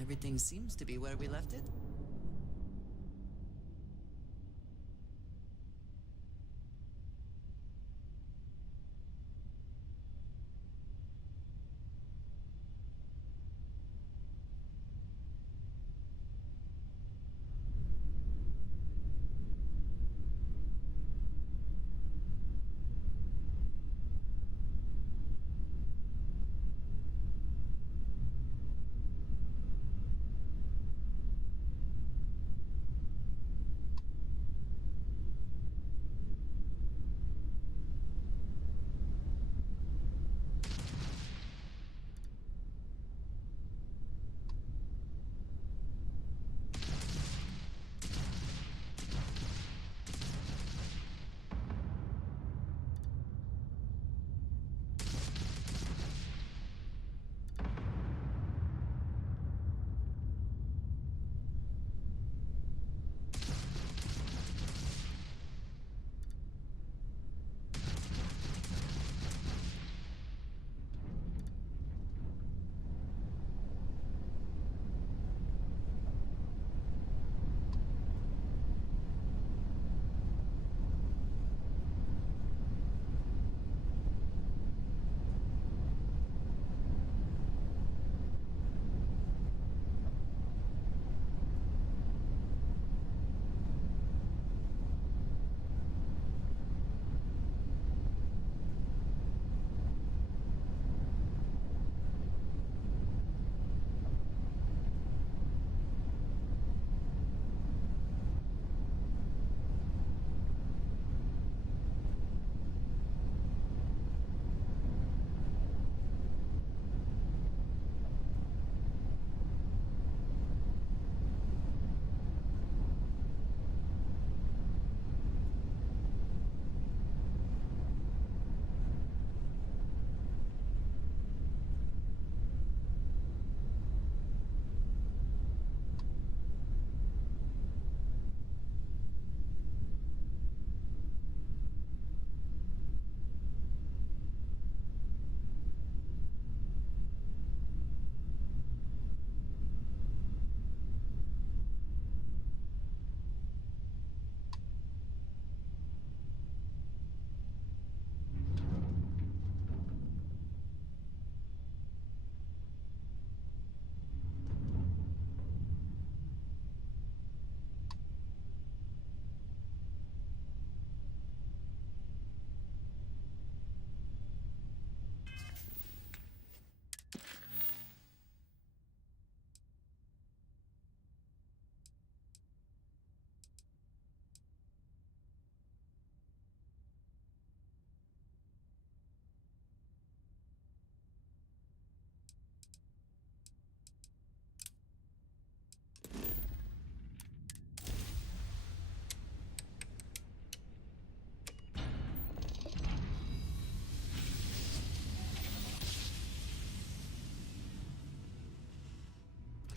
Everything seems to be where we left it.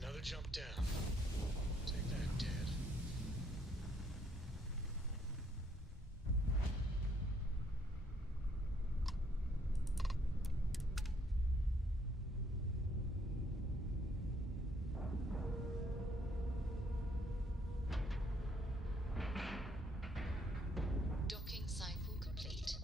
Another jump down. Take that, Dad. Docking cycle complete.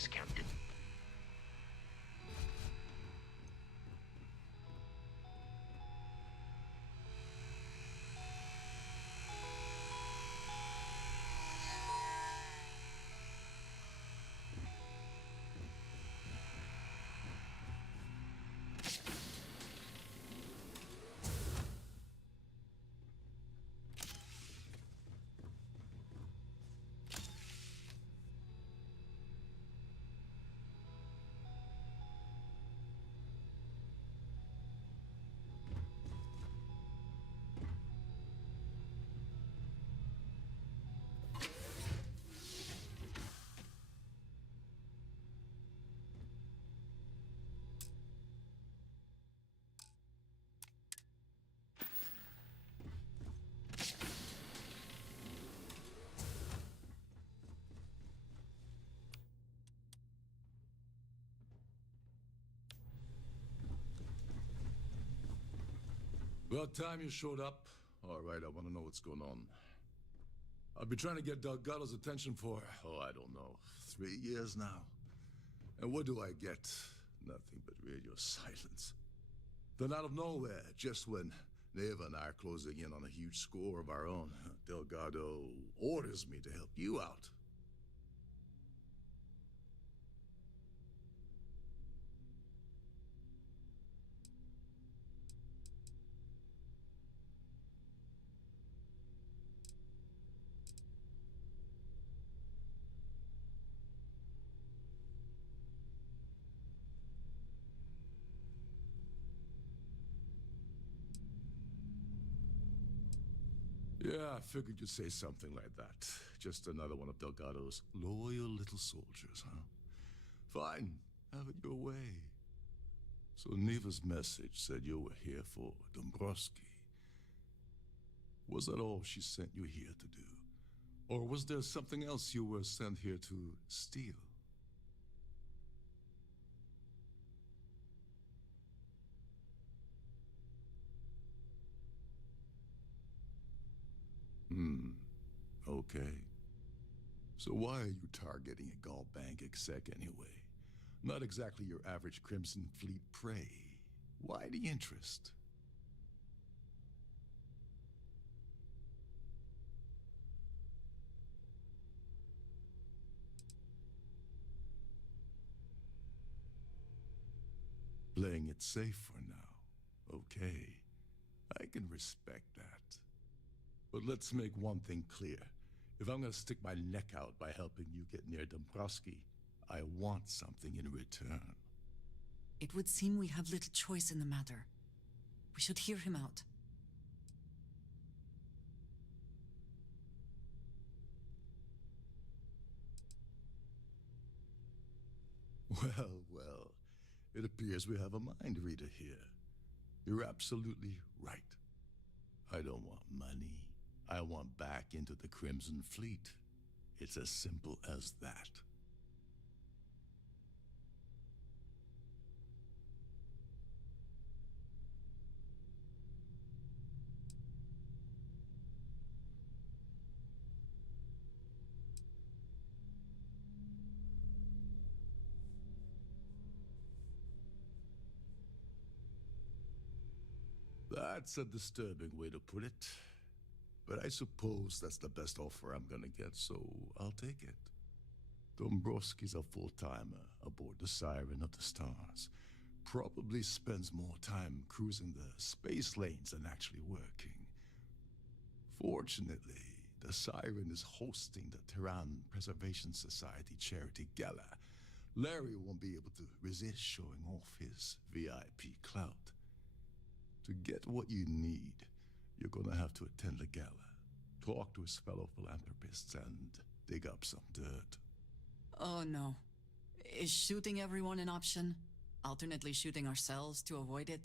Thanks, Captain. About time you showed up. All right, I want to know what's going on. I've been trying to get Delgado's attention for, I don't know, 3 years now. And what do I get? Nothing but radio silence. Then out of nowhere, just when Neva and I are closing in on a huge score of our own, Delgado orders me to help you out. Yeah, I figured you'd say something like that. Just another one of Delgado's loyal little soldiers, huh? Fine, have it your way. So Neva's message said you were here for Dombrowski. Was that all she sent you here to do? Or was there something else you were sent here to steal? Okay. So why are you targeting a Gallbank exec anyway? Not exactly your average Crimson Fleet prey. Why the interest? Playing it safe for now. Okay. I can respect that. But let's make one thing clear. If I'm gonna stick my neck out by helping you get near Dombrowski, I want something in return. It would seem we have little choice in the matter. We should hear him out. Well, it appears we have a mind reader here. You're absolutely right. I don't want money. I want back into the Crimson Fleet. It's as simple as that. That's a disturbing way to put it. But I suppose that's the best offer I'm gonna get, so I'll take it. Dombrowski's a full-timer aboard the Siren of the Stars. Probably spends more time cruising the space lanes than actually working. Fortunately, the Siren is hosting the Tehran Preservation Society charity gala. Larry won't be able to resist showing off his VIP clout. To get what you need, you're gonna have to attend the gala, talk to his fellow philanthropists, and dig up some dirt. Oh no. Is shooting everyone an option? Alternately shooting ourselves to avoid it?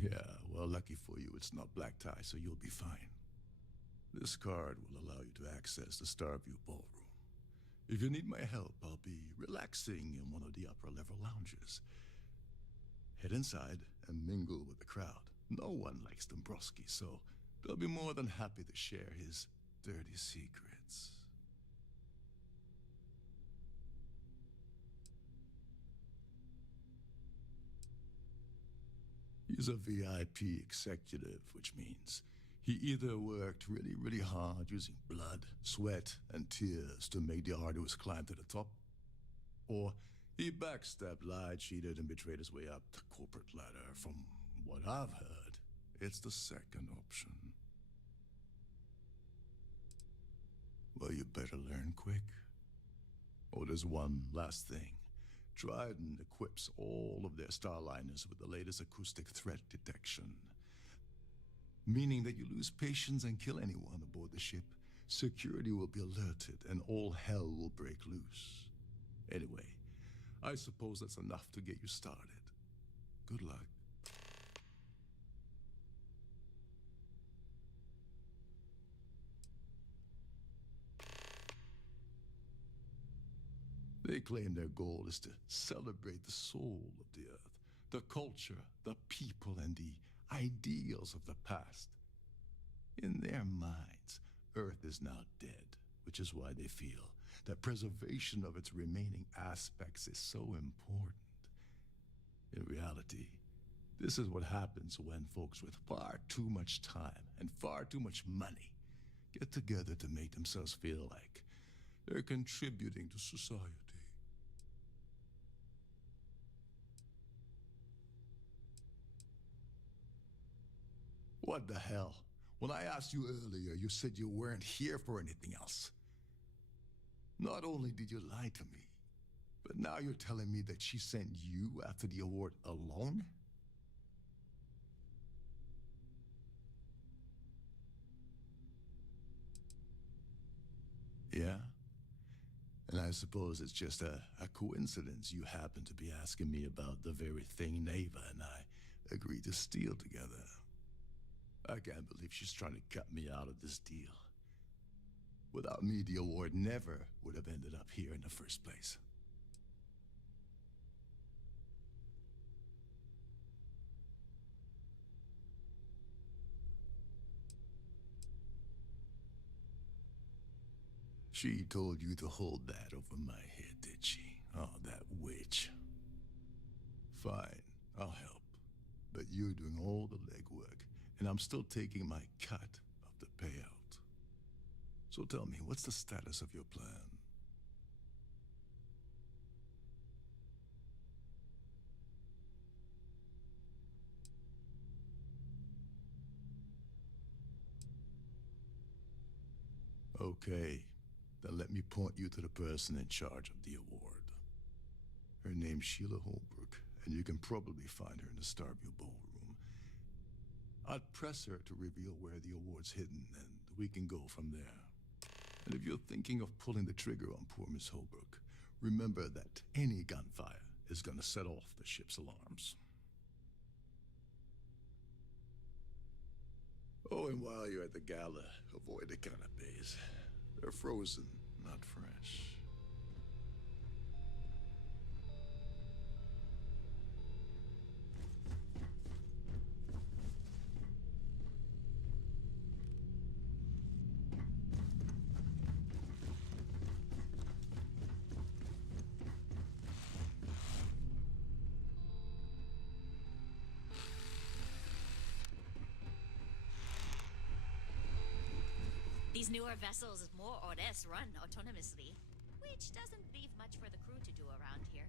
Yeah, well, lucky for you, it's not black tie, so you'll be fine. This card will allow you to access the Starfield ballroom. If you need my help, I'll be relaxing in one of the upper level lounges. Head inside and mingle with the crowd. No one likes Dombrowski, so they'll be more than happy to share his dirty secrets. He's a VIP executive, which means he either worked really, really hard using blood, sweat, and tears to make the arduous climb to the top, or he backstabbed, lied, cheated, and betrayed his way up the corporate ladder. From what I've heard, it's the second option. Well, you better learn quick. Oh, there's one last thing. Trident equips all of their starliners with the latest acoustic threat detection. Meaning that you lose patience and kill anyone aboard the ship, security will be alerted and all hell will break loose. Anyway, I suppose that's enough to get you started. Good luck. They claim their goal is to celebrate the soul of the Earth, the culture, the people, and the ideals of the past. In their minds, Earth is now dead, which is why they feel that preservation of its remaining aspects is so important. In reality, this is what happens when folks with far too much time and far too much money get together to make themselves feel like they're contributing to society. What the hell? When I asked you earlier, you said you weren't here for anything else. Not only did you lie to me, but now you're telling me that she sent you after the award alone? Yeah? And I suppose it's just a coincidence you happen to be asking me about the very thing Neva and I agreed to steal together. I can't believe she's trying to cut me out of this deal. Without me, the award never would have ended up here in the first place. She told you to hold that over my head, did she? Oh, that witch. Fine, I'll help. But you're doing all the legwork, and I'm still taking my cut of the payout. So tell me, what's the status of your plan? Okay, then let me point you to the person in charge of the award. Her name's Sheila Holbrook, and you can probably find her in the Starfield ballroom. I'd press her to reveal where the award's hidden, and we can go from there. And if you're thinking of pulling the trigger on poor Miss Holbrook, remember that any gunfire is gonna set off the ship's alarms. Oh, and while you're at the gala, avoid the canapes. They're frozen, not fresh. These newer vessels more or less run autonomously, which doesn't leave much for the crew to do around here.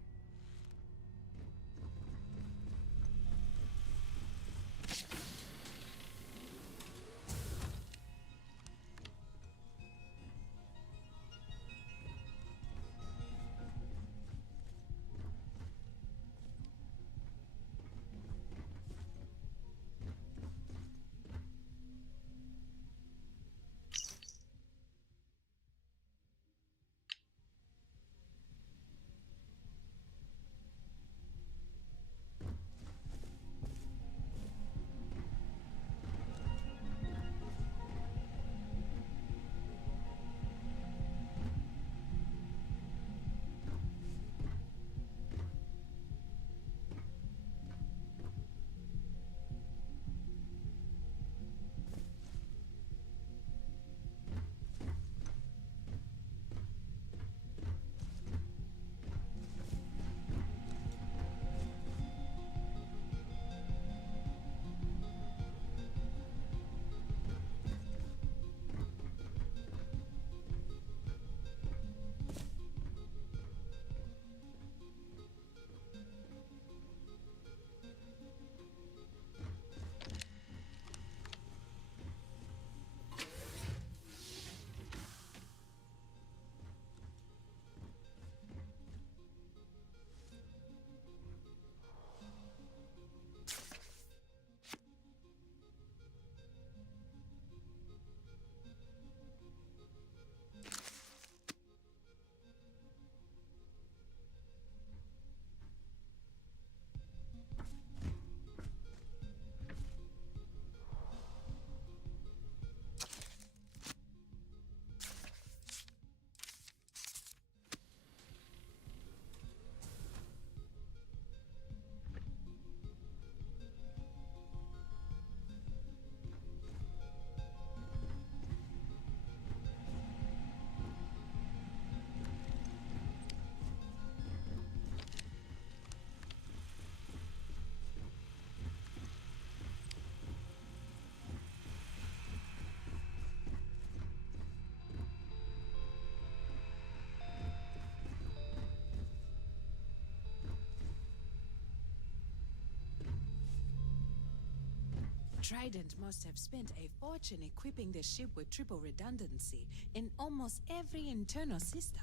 Trident must have spent a fortune equipping the ship with triple redundancy in almost every internal system.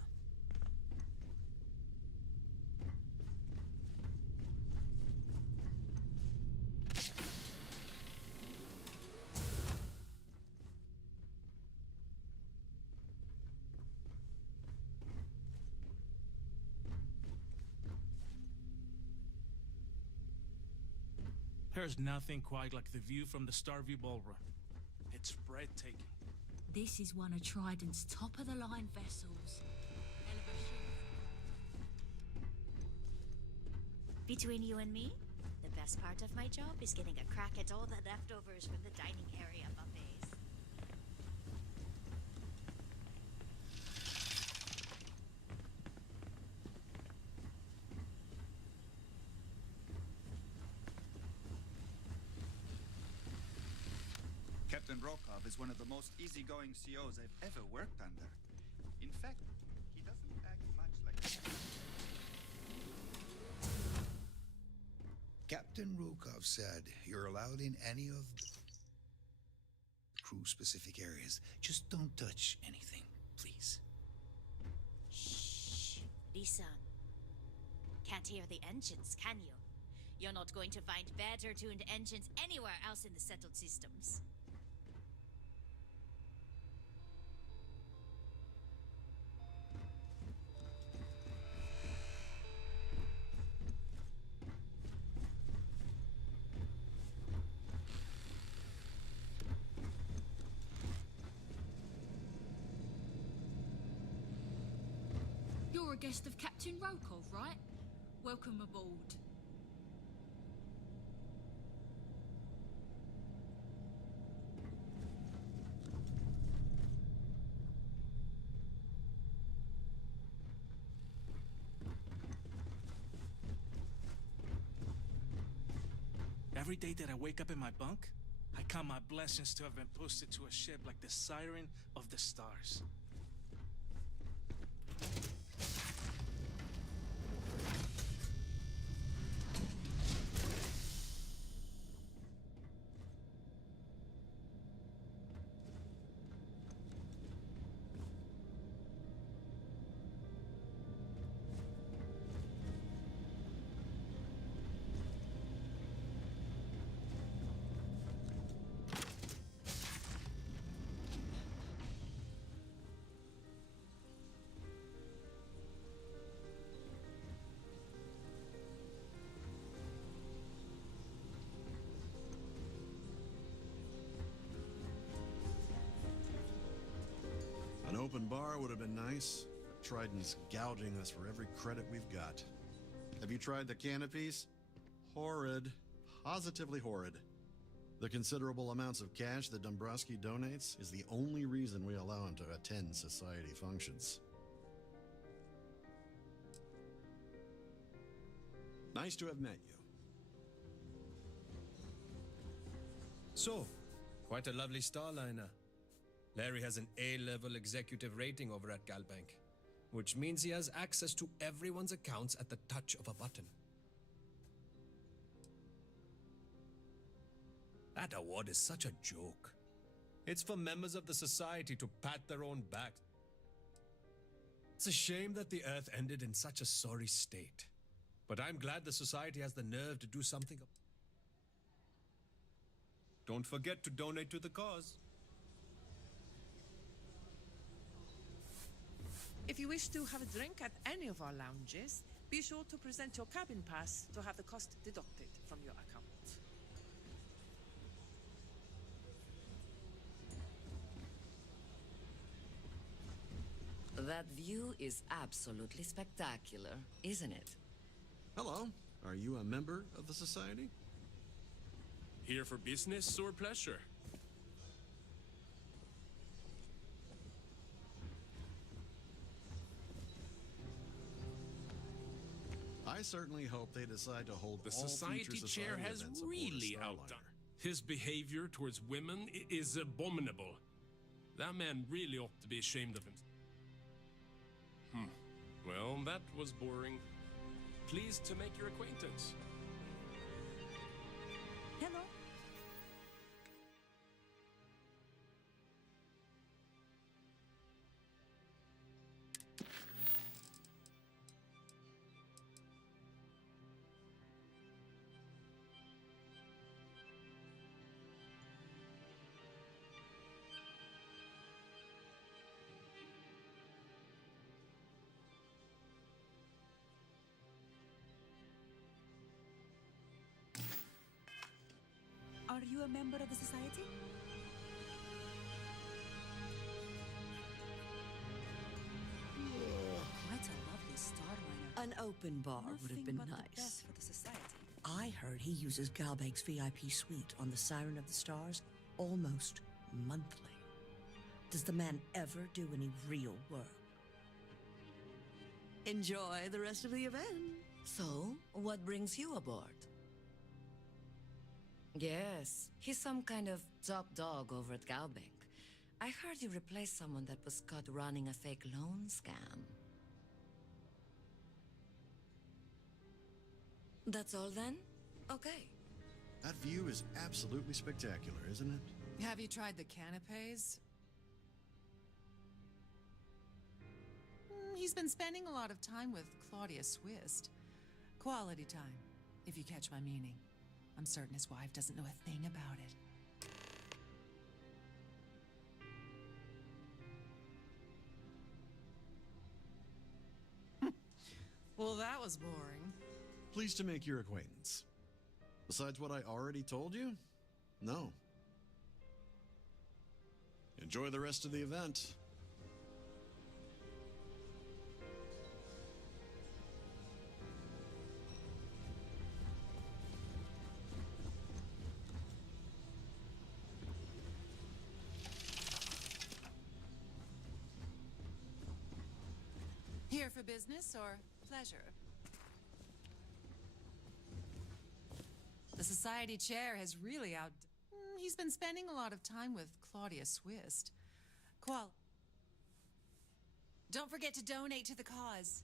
There's nothing quite like the view from the Starfield ballroom. It's breathtaking. This is one of Trident's top-of-the-line vessels. Between you and me, the best part of my job is getting a crack at all the leftovers from the dining area buffets. Captain Rokov is one of the most easygoing COs I've ever worked under. In fact, he doesn't act much like... Captain Rokov said you're allowed in any of the crew-specific areas. Just don't touch anything, please. Shh. Lisa. Can't hear the engines, can you? You're not going to find better-tuned engines anywhere else in the settled systems. You're a guest of Captain Rokov, right? Welcome aboard. Every day that I wake up in my bunk, I count my blessings to have been posted to a ship like the Siren of the Stars. An open bar would have been nice. But Trident's gouging us for every credit we've got. Have you tried the canopies? Horrid. Positively horrid. The considerable amounts of cash that Dombrowski donates is the only reason we allow him to attend society functions. Nice to have met you. So, quite a lovely starliner. Larry has an A-level executive rating over at Galbank, which means he has access to everyone's accounts at the touch of a button. That award is such a joke. It's for members of the society to pat their own backs. It's a shame that the Earth ended in such a sorry state. But I'm glad the society has the nerve to do something. Don't forget to donate to the cause. If you wish to have a drink at any of our lounges, be sure to present your cabin pass to have the cost deducted from your account. That view is absolutely spectacular, isn't it? Hello. Are you a member of the society? Here for business or pleasure? I certainly hope they decide to hold The all society future chair society has events aboard a really Starliner. outdone. His behavior towards women is abominable. That man really ought to be ashamed of himself. Well, that was boring. Pleased to make your acquaintance. Hello. you a member of the society? Quite a lovely starliner. An open bar would have been Nothing but the nice. best for the society. I heard he uses Galbag's VIP suite on the Siren of the Stars almost monthly. Does the man ever do any real work? Enjoy the rest of the event. So, what brings you aboard? Yes, he's some kind of top dog over at Galbank. I heard you replaced someone that was caught running a fake loan scam. That's all then? Okay. That view is absolutely spectacular, isn't it? Have you tried the canapes? He's been spending a lot of time with Claudia Swist. Quality time, if you catch my meaning. I'm certain his wife doesn't know a thing about it. Well, that was boring. Pleased to make your acquaintance. Besides what I already told you? No. Enjoy the rest of the event. Here for business or pleasure? The society chair has really out... He's been spending a lot of time with Claudia Swist. Don't forget to donate to the cause.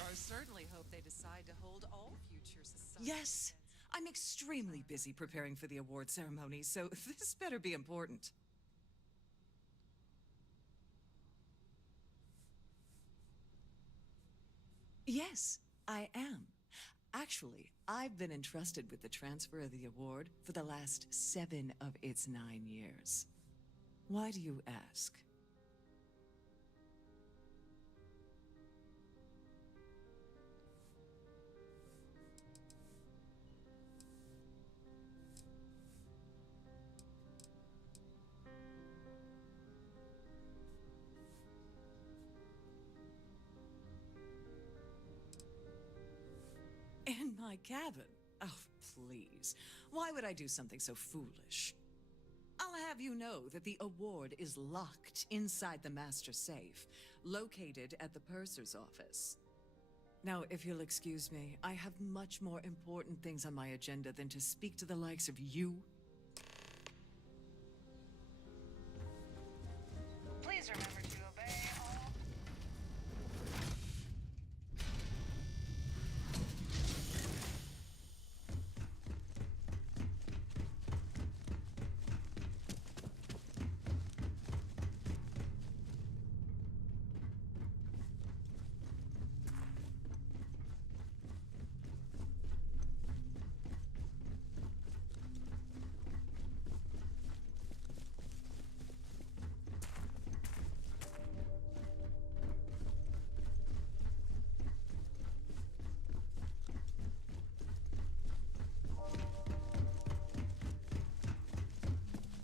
I certainly hope they decide to hold all future society Yes, I'm extremely busy preparing for the award ceremony, so this better be important. Yes, I am. Actually, I've been entrusted with the transfer of the award for the last 7 of its 9 years. Why do you ask? In my cabin? Oh, please. Why would I do something so foolish? I'll have you know that the award is locked inside the master safe, located at the purser's office. Now, if you'll excuse me, I have much more important things on my agenda than to speak to the likes of you. Please remember to obey all.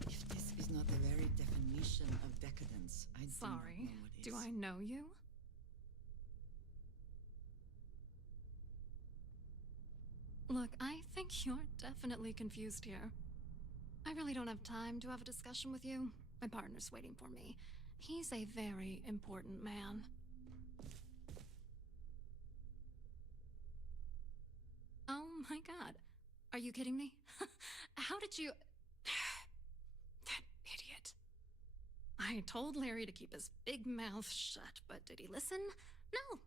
If this is not the very definition of decadence, I do not know Sorry, what is. do I know you? Look, I think you're definitely confused here. I really don't have time to have a discussion with you. My partner's waiting for me. He's a very important man. Oh my god. Are you kidding me? How did you... That idiot. I told Larry to keep his big mouth shut, but did he listen? No.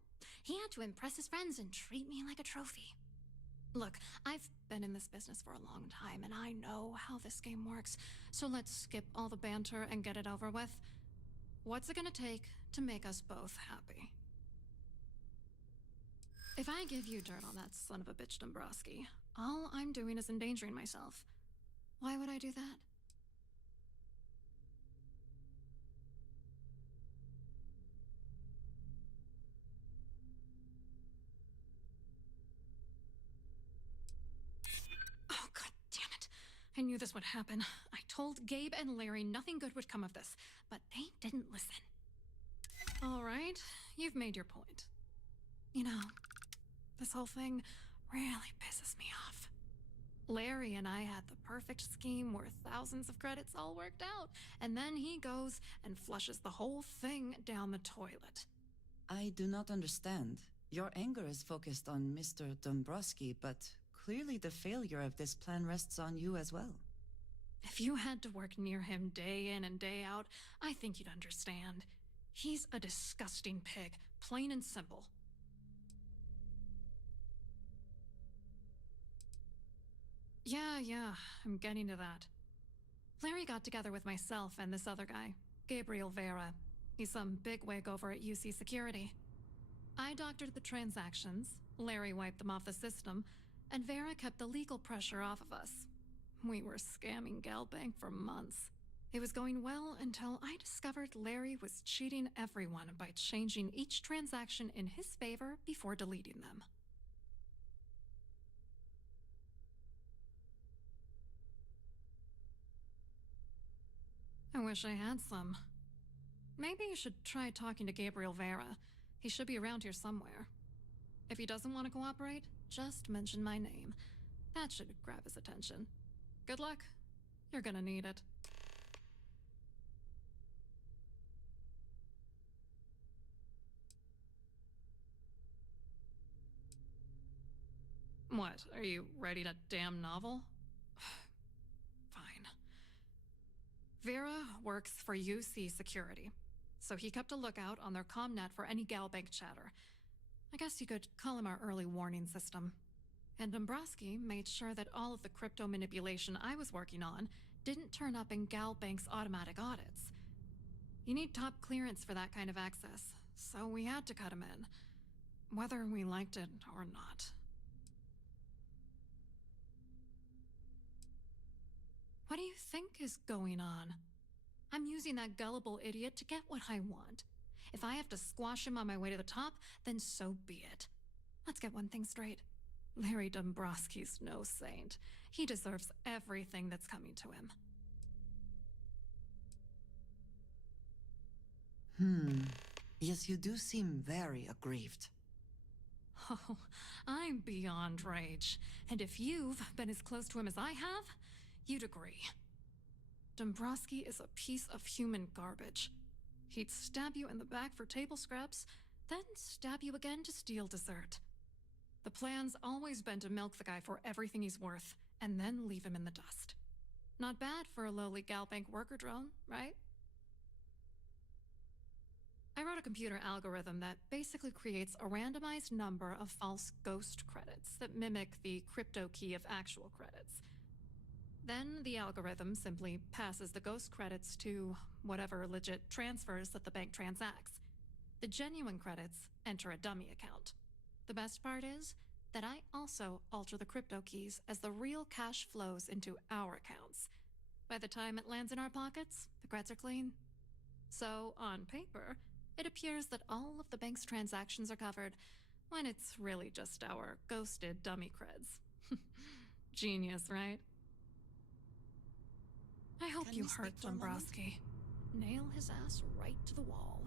He had to impress his friends and treat me like a trophy. Look, I've been in this business for a long time, and I know how this game works, so let's skip all the banter and get it over with. What's it gonna take to make us both happy? If I give you dirt on that son of a bitch Dombrowski, all I'm doing is endangering myself. Why would I do that? I knew this would happen. I told Gabe and Larry nothing good would come of this, but they didn't listen. All right, you've made your point. You know, this whole thing really pisses me off. Larry and I had the perfect scheme where thousands of credits all worked out, and then he goes and flushes the whole thing down the toilet. I do not understand. Your anger is focused on Mr. Dombrowski, but clearly the failure of this plan rests on you as well. If you had to work near him day in and day out, I think you'd understand. He's a disgusting pig, plain and simple. Yeah, I'm getting to that. Larry got together with myself and this other guy, Gabriel Vera. He's some bigwig over at UC Security. I doctored the transactions, Larry wiped them off the system, and Vera kept the legal pressure off of us. We were scamming Galbank for months. It was going well until I discovered Larry was cheating everyone by changing each transaction in his favor before deleting them. I wish I had some. Maybe you should try talking to Gabriel Vera. He should be around here somewhere. If he doesn't want to cooperate, just mention my name. That should grab his attention. Good luck. You're gonna need it. What, are you writing a damn novel? Fine. Vera works for UC Security, so he kept a lookout on their commnet for any Galbank chatter. I guess you could call him our early warning system. And Dombrowski made sure that all of the crypto manipulation I was working on didn't turn up in Galbank's automatic audits. You need top clearance for that kind of access, so we had to cut him in, whether we liked it or not. What do you think is going on? I'm using that gullible idiot to get what I want. If I have to squash him on my way to the top, then so be it. Let's get one thing straight. Larry Dombrowski's no saint. He deserves everything that's coming to him. Yes, you do seem very aggrieved. Oh, I'm beyond rage. And if you've been as close to him as I have, you'd agree. Dombrowski is a piece of human garbage. He'd stab you in the back for table scraps, then stab you again to steal dessert. The plan's always been to milk the guy for everything he's worth, and then leave him in the dust. Not bad for a lowly Galbank worker drone, right? I wrote a computer algorithm that basically creates a randomized number of false ghost credits that mimic the crypto key of actual credits. Then the algorithm simply passes the ghost credits to whatever legit transfers that the bank transacts. The genuine credits enter a dummy account. The best part is that I also alter the crypto keys as the real cash flows into our accounts. By the time it lands in our pockets, the creds are clean. So, on paper, it appears that all of the bank's transactions are covered, when it's really just our ghosted dummy creds. Genius, right? I hope you hurt Dombrowski. Nail his ass right to the wall.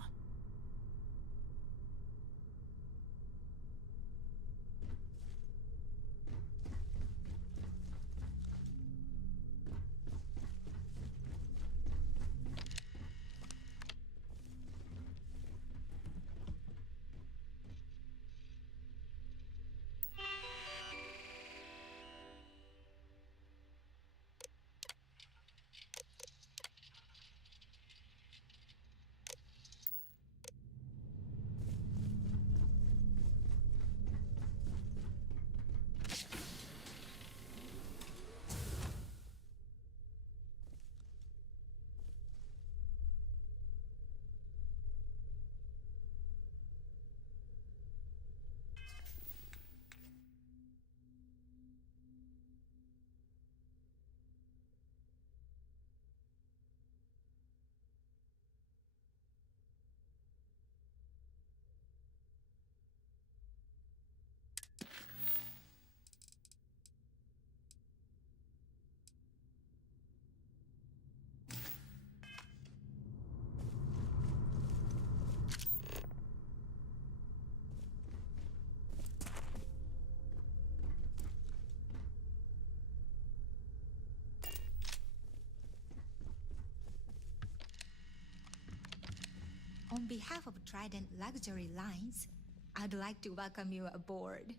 On behalf of Trident Luxury Lines, I'd like to welcome you aboard.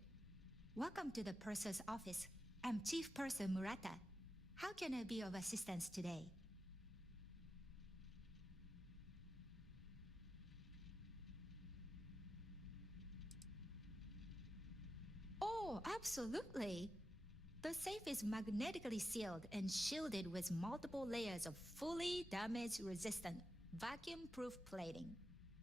Welcome to the Purser's office. I'm Chief Purser Murata. How can I be of assistance today? Oh, absolutely. The safe is magnetically sealed and shielded with multiple layers of fully damage-resistant, vacuum-proof plating.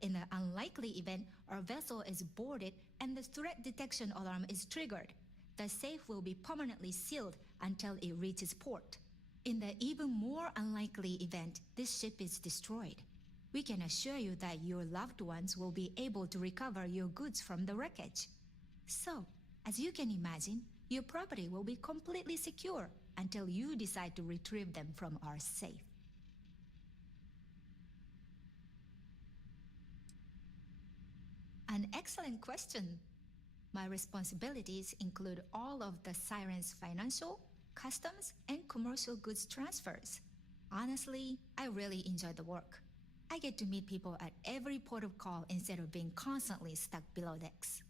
In the unlikely event our vessel is boarded and the threat detection alarm is triggered, the safe will be permanently sealed until it reaches port. In the even more unlikely event this ship is destroyed, we can assure you that your loved ones will be able to recover your goods from the wreckage. So, as you can imagine, your property will be completely secure until you decide to retrieve them from our safe. An excellent question. My responsibilities include all of the Siren's financial, customs, and commercial goods transfers. Honestly, I really enjoy the work. I get to meet people at every port of call instead of being constantly stuck below decks.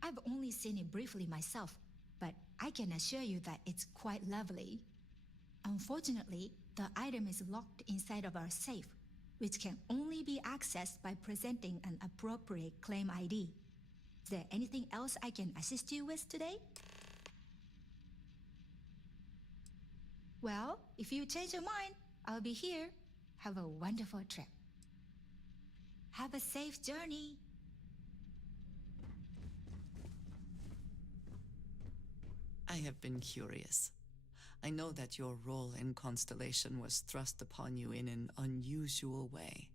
I've only seen it briefly myself, but I can assure you that it's quite lovely. Unfortunately, the item is locked inside of our safe, which can only be accessed by presenting an appropriate claim ID. Is there anything else I can assist you with today? Well, if you change your mind, I'll be here. Have a wonderful trip. Have a safe journey. I have been curious. I know that your role in Constellation was thrust upon you in an unusual way.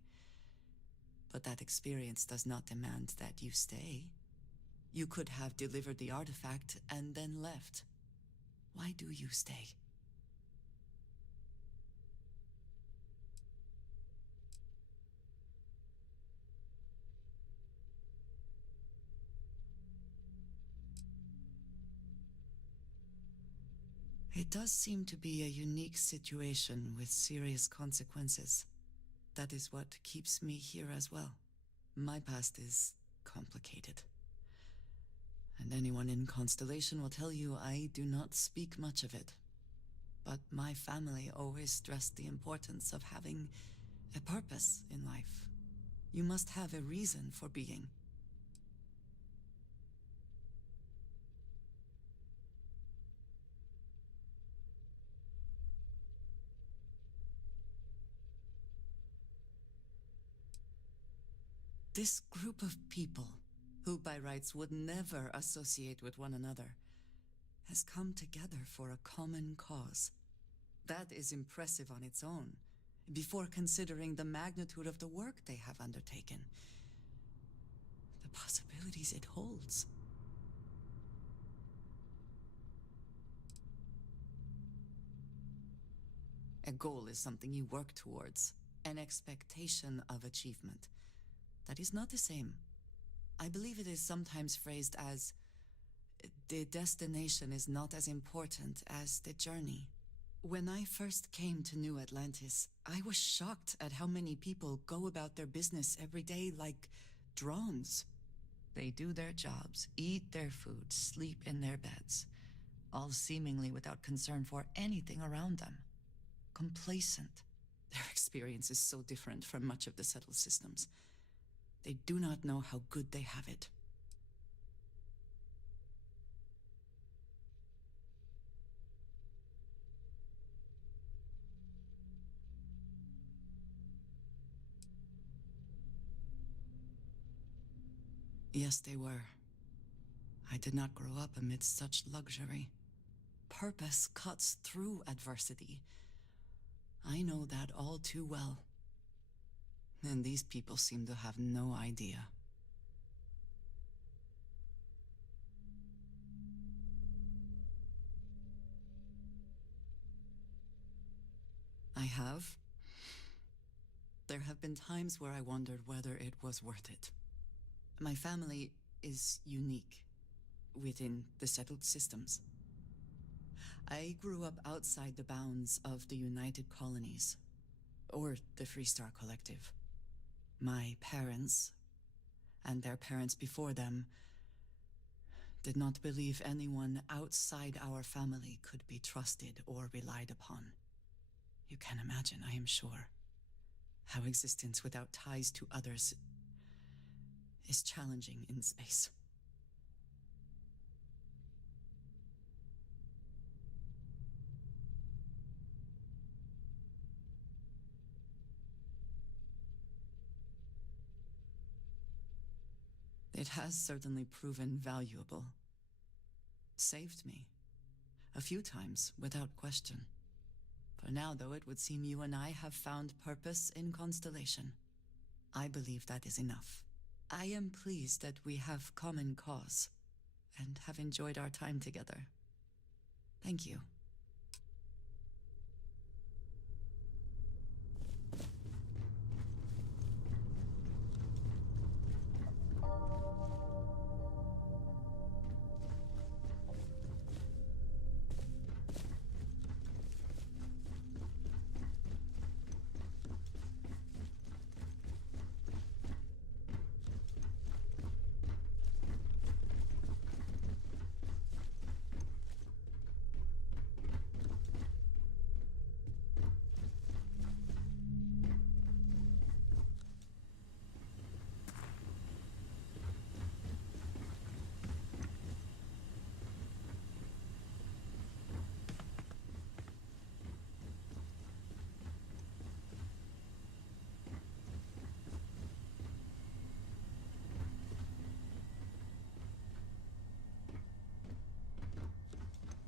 But that experience does not demand that you stay. You could have delivered the artifact and then left. Why do you stay? It does seem to be a unique situation with serious consequences. That is what keeps me here as well. My past is complicated. And anyone in Constellation will tell you I do not speak much of it. But my family always stressed the importance of having a purpose in life. You must have a reason for being. This group of people, who by rights would never associate with one another, has come together for a common cause. That is impressive on its own, before considering the magnitude of the work they have undertaken. The possibilities it holds. A goal is something you work towards, an expectation of achievement. That is not the same. I believe it is sometimes phrased as, the destination is not as important as the journey. When I first came to New Atlantis, I was shocked at how many people go about their business every day like drones. They do their jobs, eat their food, sleep in their beds, all seemingly without concern for anything around them. Complacent. Their experience is so different from much of the settled systems. They do not know how good they have it. Yes, they were. I did not grow up amidst such luxury. Purpose cuts through adversity. I know that all too well. And these people seem to have no idea. I have. There have been times where I wondered whether it was worth it. My family is unique within the settled systems. I grew up outside the bounds of the United Colonies. or the Freestar Collective. My parents, and their parents before them, did not believe anyone outside our family could be trusted or relied upon. You can imagine, I am sure, how existence without ties to others is challenging in space. It has certainly proven valuable. Saved me. A few times, without question. For now, though, it would seem you and I have found purpose in Constellation. I believe that is enough. I am pleased that we have common cause, and have enjoyed our time together. Thank you.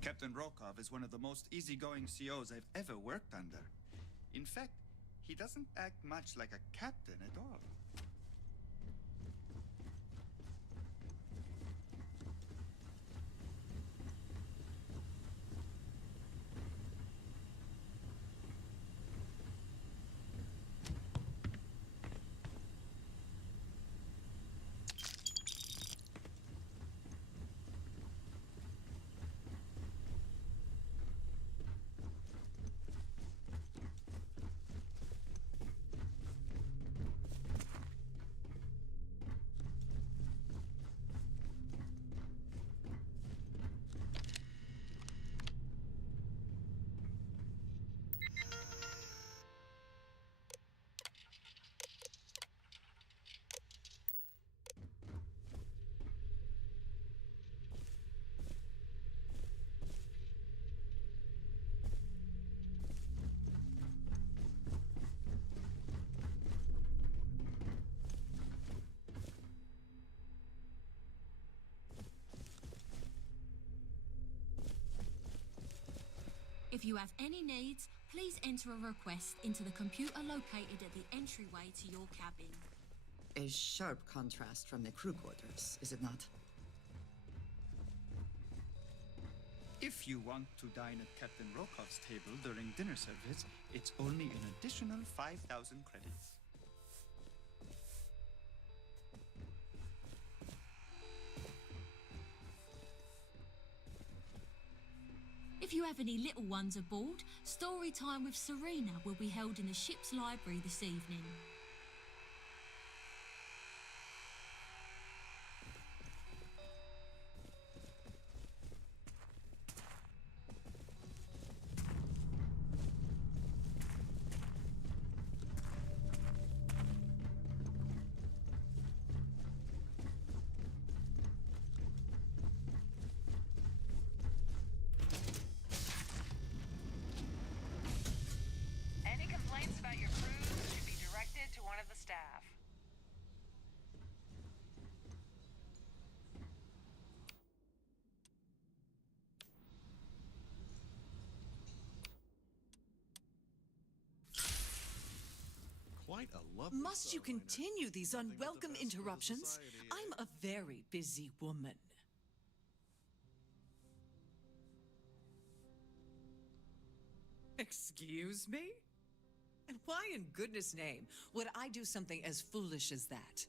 Captain Rokov is one of the most easygoing COs I've ever worked under. In fact, he doesn't act much like a captain at all. If you have any needs, please enter a request into the computer located at the entryway to your cabin. A sharp contrast from the crew quarters, is it not? If you want to dine at Captain Rokov's table during dinner service, it's only an additional 5,000 credits. If you have any little ones aboard, story time with Serena will be held in the ship's library this evening. Any complaints about your cruise should be directed to one of the staff. Quite a lovely Must you continue these unwelcome interruptions? I'm a very busy woman. Excuse me? And why in goodness name would I do something as foolish as that?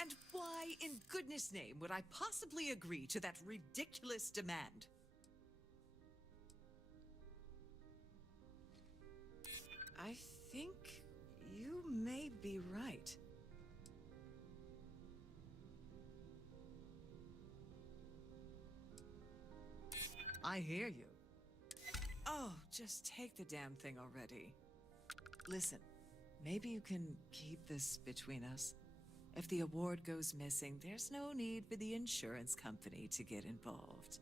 And why Why in goodness name would I possibly agree to that ridiculous demand? I think you may be right. I hear you. Oh, just take the damn thing already. Listen, maybe you can keep this between us. If the award goes missing, there's no need for the insurance company to get involved.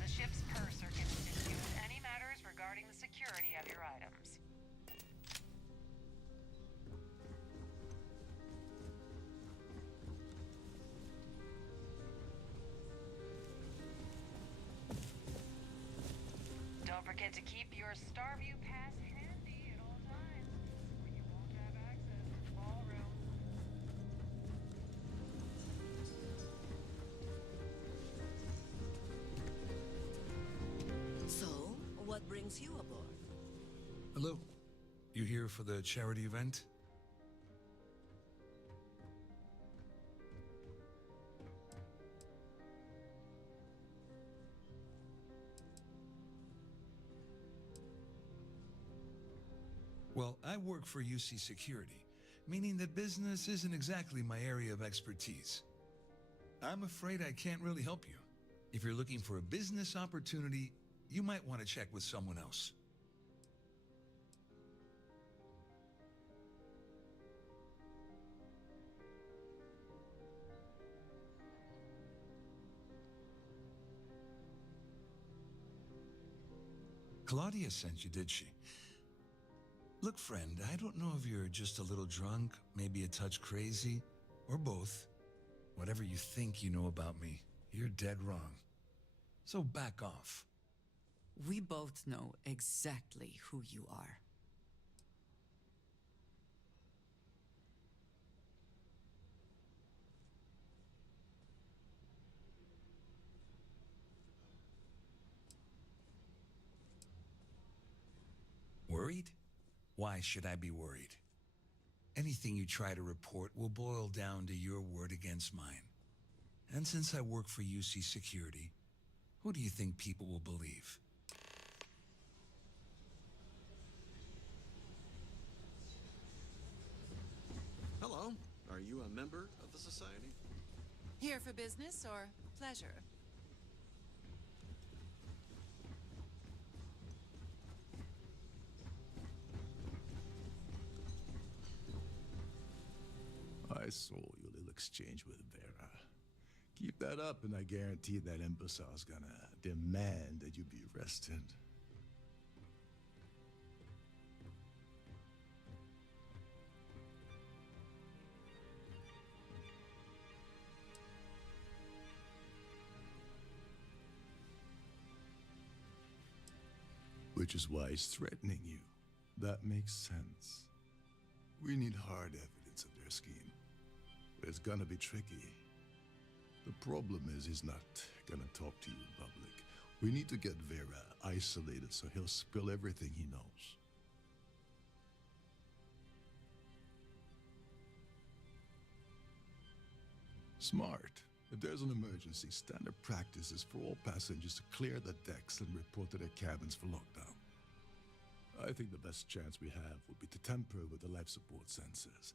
The ship's purser can assist you with any matters regarding the security of your items. Don't forget to keep your Starview pass handy at all times, or you won't have access to the ballroom. So, what brings you aboard? Hello. You here for the charity event? Well, I work for UC Security, meaning that business isn't exactly my area of expertise. I'm afraid I can't really help you. If you're looking for a business opportunity, you might want to check with someone else. Claudia sent you, did she? Look, friend, I don't know if you're just a little drunk, maybe a touch crazy, or both. Whatever you think you know about me, you're dead wrong. So back off. We both know exactly who you are. Worried? Why should I be worried? Anything you try to report will boil down to your word against mine. And since I work for UC Security, who do you think people will believe? Hello. Are you a member of the Society? Here for business or pleasure? I saw your little exchange with Vera. Keep that up, and I guarantee that imbecile's gonna demand that you be arrested. Which is why he's threatening you. That makes sense. We need hard evidence of their scheme. But it's gonna be tricky. The problem is he's not gonna talk to you in public. We need to get Vera isolated so he'll spill everything he knows. Smart. If there's an emergency, standard practice is for all passengers to clear the decks and report to their cabins for lockdown. I think the best chance we have would be to tamper with the life support sensors.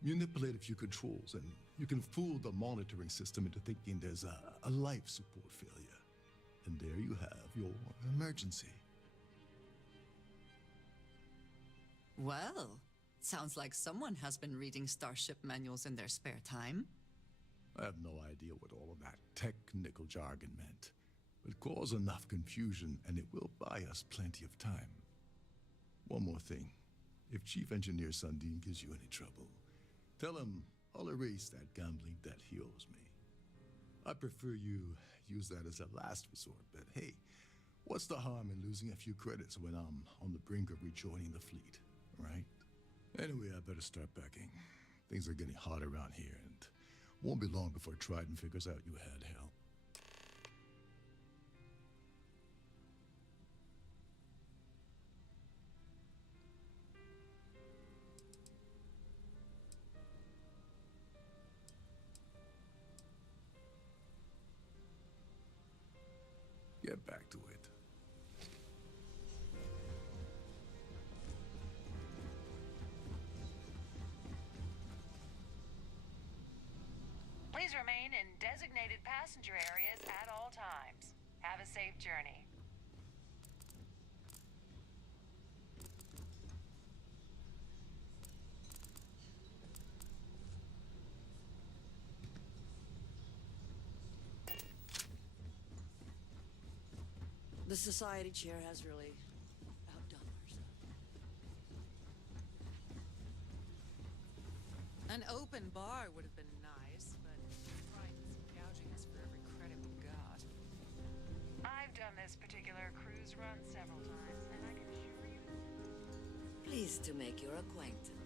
Manipulate a few controls, and you can fool the monitoring system into thinking there's a life support failure. And there you have your emergency. Well, sounds like someone has been reading Starship manuals in their spare time. I have no idea what all of that technical jargon meant. But cause enough confusion, and it will buy us plenty of time. One more thing. If Chief Engineer Sundin gives you any trouble, tell him I'll erase that gambling debt he owes me. I prefer you use that as a last resort, but hey, what's the harm in losing a few credits when I'm on the brink of rejoining the fleet, right? Anyway, I better start packing. Things are getting hot around here, and won't be long before Trident figures out you had help. Get back to it. Please remain in designated passenger areas at all times. Have a safe journey. The society chair has really outdone herself. An open bar would have been nice, but Triton's gouging us for every credit we got. I've done this particular cruise run several times, and I can assure you... Pleased to make your acquaintance.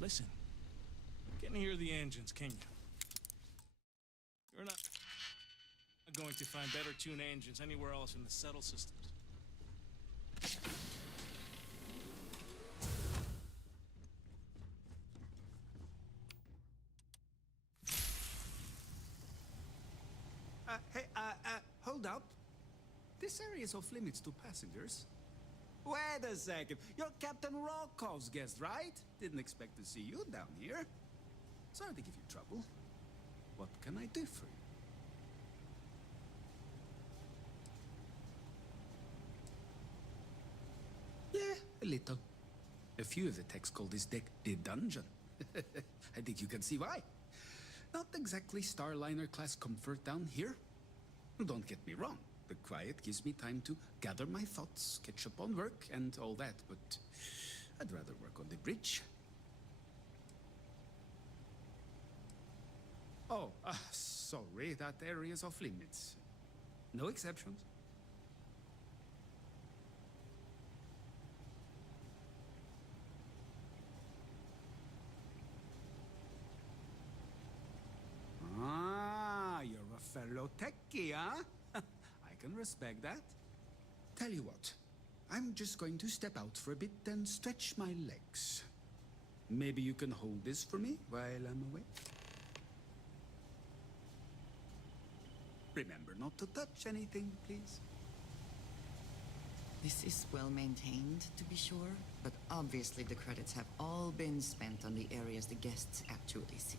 Listen. Can't hear the engines, can you? You're not going to find better tuned engines anywhere else in the settle systems. Hold up. This area is off limits to passengers. Wait a second. You're Captain Rokov's guest, right? Didn't expect to see you down here. Sorry to give you trouble. What can I do for you? Yeah, a little. A few of the techs call this deck the dungeon. I think you can see why. Not exactly Starliner-class comfort down here. Don't get me wrong. The quiet gives me time to gather my thoughts, catch up on work, and all that, but I'd rather work on the bridge. Oh, sorry, that area's off limits. No exceptions. Ah, you're a fellow techie, huh? I can respect that. Tell you what, I'm just going to step out for a bit and stretch my legs. Maybe you can hold this for me while I'm away? Remember not to touch anything, please. This is well maintained, to be sure, but obviously the credits have all been spent on the areas the guests actually see.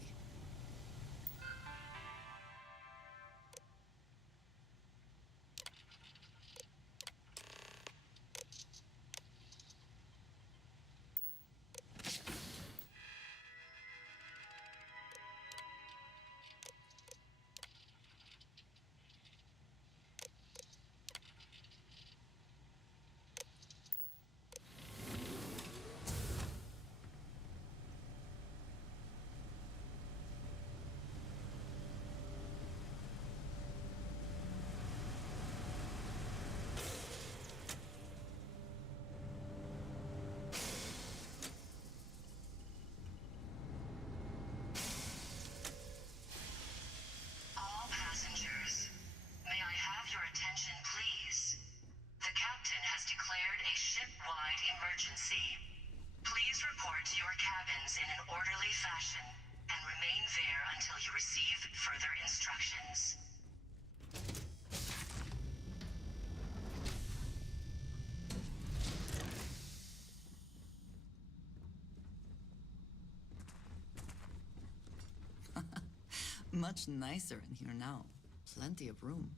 please. The captain has declared a ship-wide emergency. Please report to your cabins in an orderly fashion and remain there until you receive further instructions. Much nicer in here now. Plenty of room.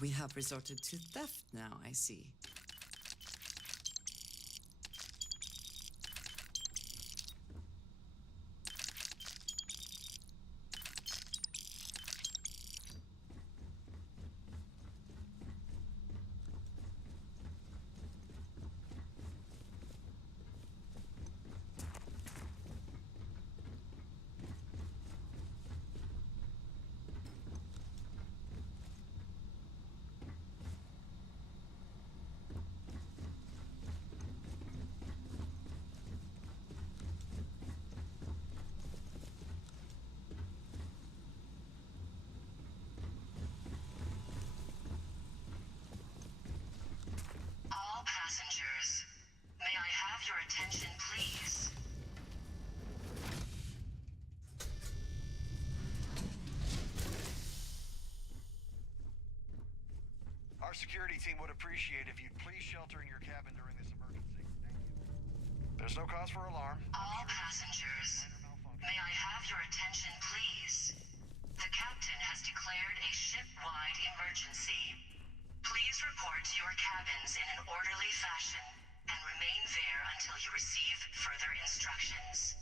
We have resorted to theft now, I see. All passengers, may I have your attention, please? Our security team would appreciate if you'd please shelter in your cabin during this emergency. Thank you. There's no cause for alarm. All passengers, may I have your attention, please? The captain has declared a ship-wide emergency. Please report to your cabins in an orderly fashion and remain there until you receive further instructions.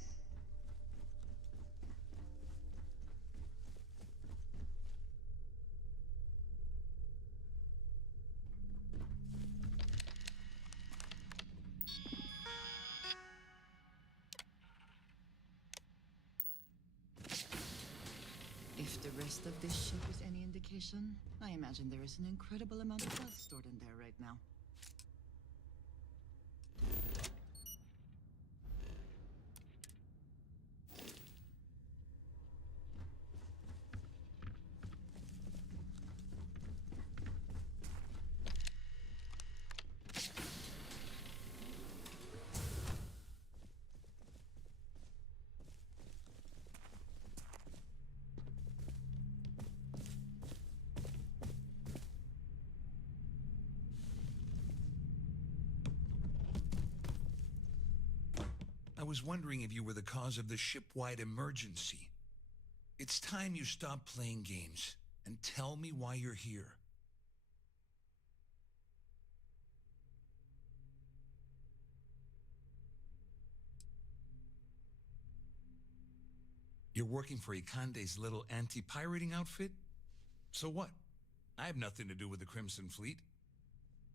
If the rest of this ship is any indication, I imagine there is an incredible amount of wealth stored in there right now. I was wondering if you were the cause of the ship-wide emergency. It's time you stop playing games and tell me why you're here. You're working for Ikande's little anti-pirating outfit? So what? I have nothing to do with the Crimson Fleet.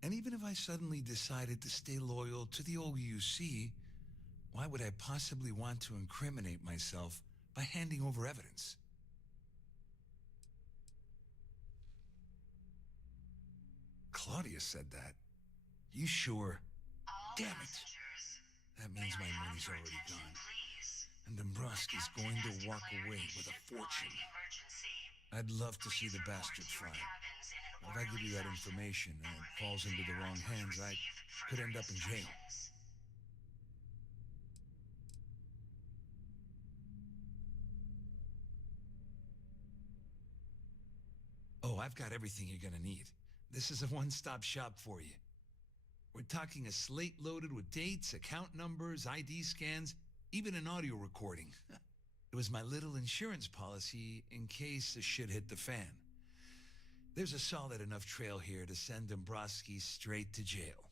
And even if I suddenly decided to stay loyal to the old UC, why would I possibly want to incriminate myself by handing over evidence? Claudia said that. You sure? Damn it. That means my money's already gone. And Dombrowski's going to walk away with a fortune. I'd love to see the bastard try. If I give you that information and it falls into the wrong hands, I could end up in jail. Oh, I've got everything you're gonna need. This is a one-stop shop for you. We're talking a slate loaded with dates, account numbers, ID scans, even an audio recording. It was my little insurance policy in case the shit hit the fan. There's a solid enough trail here to send Dombrowski straight to jail.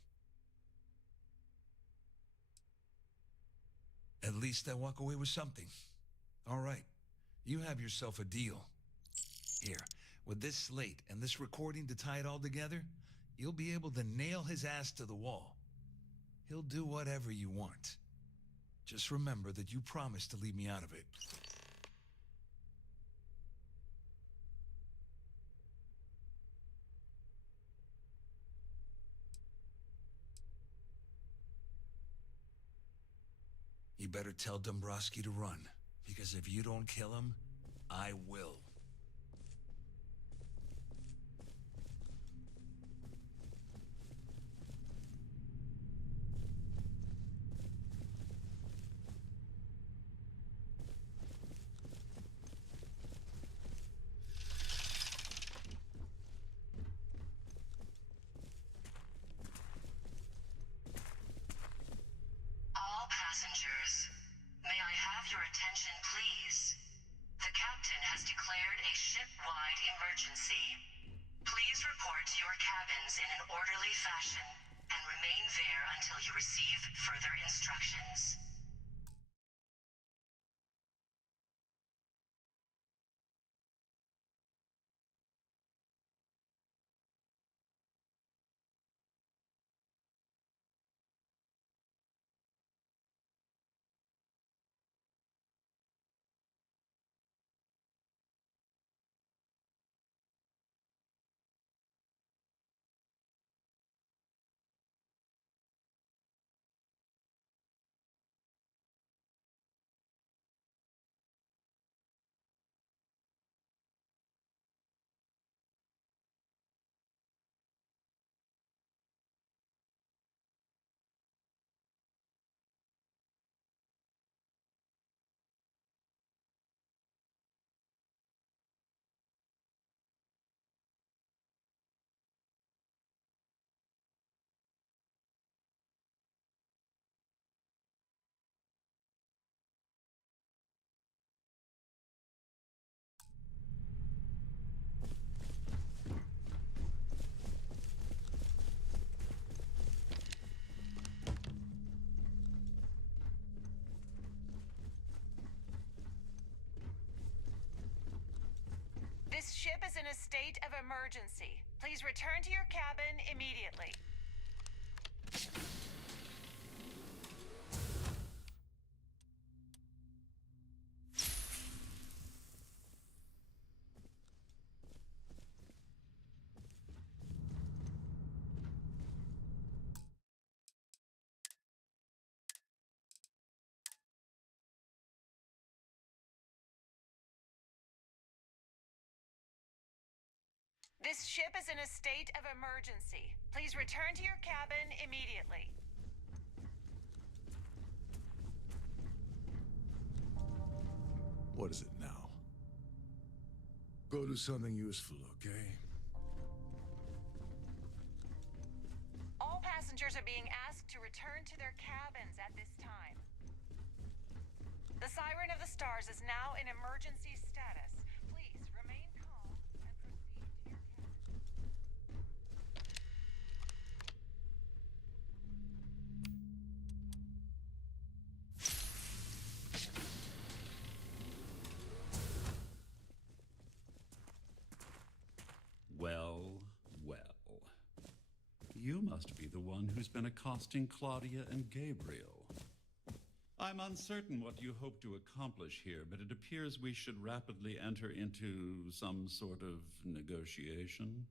At least I walk away with something. All right, you have yourself a deal. Here, with this slate and this recording to tie it all together, you'll be able to nail his ass to the wall. He'll do whatever you want. Just remember that you promised to leave me out of it. better tell Dombrowski to run. Because if you don't kill him, I will. All passengers, may I have your attention, please? The captain has declared a ship-wide emergency. Please report to your cabins in an orderly fashion and remain there until you receive further instructions. This ship is in a state of emergency. Please return to your cabin immediately. This ship is in a state of emergency. Please return to your cabin immediately. What is it now? Go do something useful, okay? All passengers are being asked to return to their cabins at this time. The Siren of the Stars is now in emergency status. Please remain calm and proceed to your cabin. Well, well. You must be the one who's been accosting Claudia and Gabriel. I'm uncertain what you hope to accomplish here, but it appears we should rapidly enter into some sort of negotiation.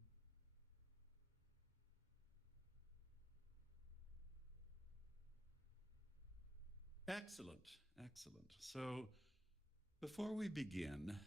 Excellent, excellent. So, before we begin,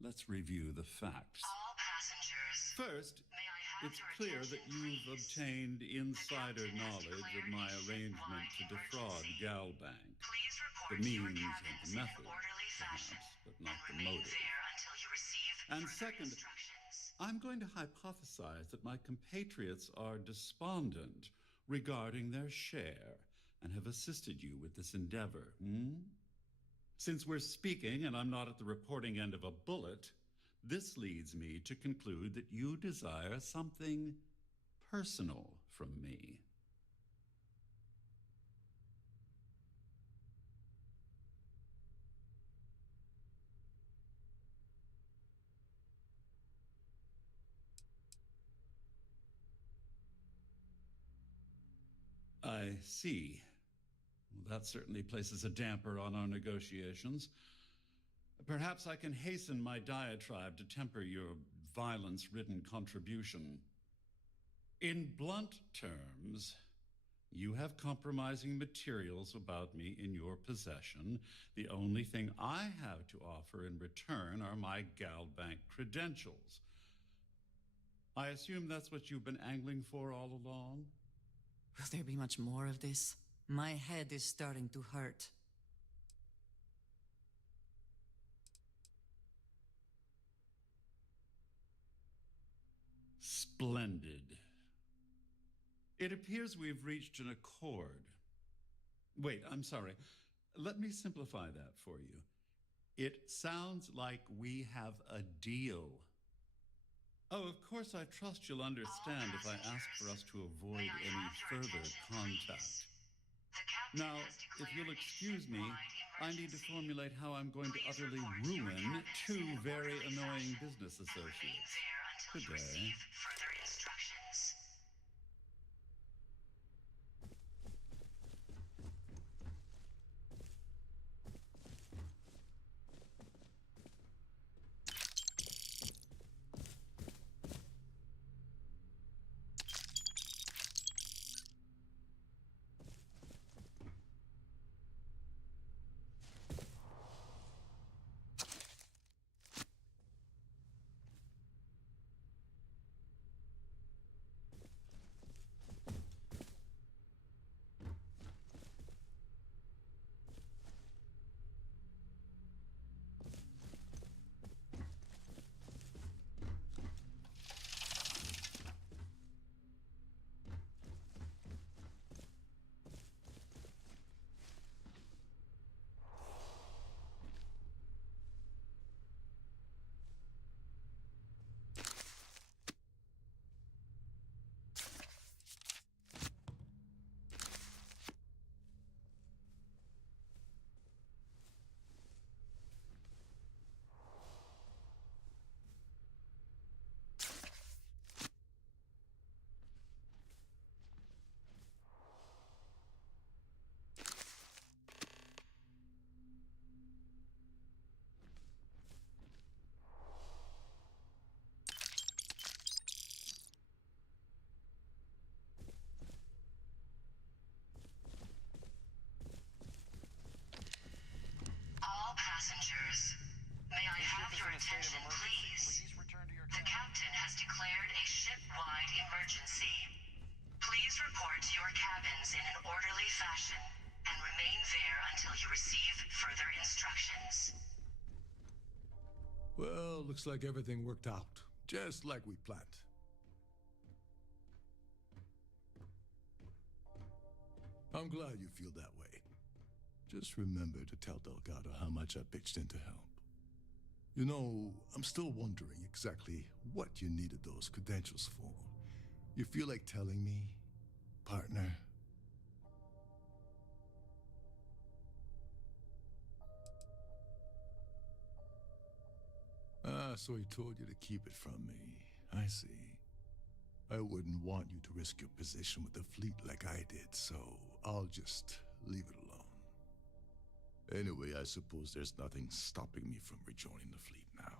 let's review the facts. All passengers, First, may I have it's your clear attention, that you've please? obtained insider captain has knowledge of declared my a arrangement to ship-wide defraud emergency. Galbank. Please report The to your means and cabins the in an method, orderly fashion perhaps, but not and the remain motive. there until you receive And further second, instructions. I'm going to hypothesize that my compatriots are despondent regarding their share and have assisted you with this endeavor. Since we're speaking and I'm not at the reporting end of a bullet, this leads me to conclude that you desire something personal from me. I see. Well, that certainly places a damper on our negotiations. Perhaps I can hasten my diatribe to temper your violence-ridden contribution. In blunt terms, You have compromising materials about me in your possession. The only thing I have to offer in return are my Galbank credentials. I assume that's what you've been angling for all along? Will there be much more of this? My head is starting to hurt. Splendid. It appears we've reached an accord. Wait, I'm sorry. Let me simplify that for you. It sounds like we have a deal. Oh, of course, I trust you'll understand if I ask for us to avoid any further contact. Now, if you'll excuse me, I need to formulate how I'm going to utterly ruin two very annoying business associates. Good day. Passengers, may I have your attention, please? The captain has declared a ship-wide emergency. Please report to your cabins in an orderly fashion and remain there until you receive further instructions. Well, looks like everything worked out, just like we planned. I'm glad you feel that way. Just remember to tell Delgado how much I pitched in to help. You know, I'm still wondering exactly what you needed those credentials for. You feel like telling me, partner? Ah, so he told you to keep it from me. I see. I wouldn't want you to risk your position with the fleet like I did, so I'll just leave it alone. Anyway, I suppose there's nothing stopping me from rejoining the fleet now.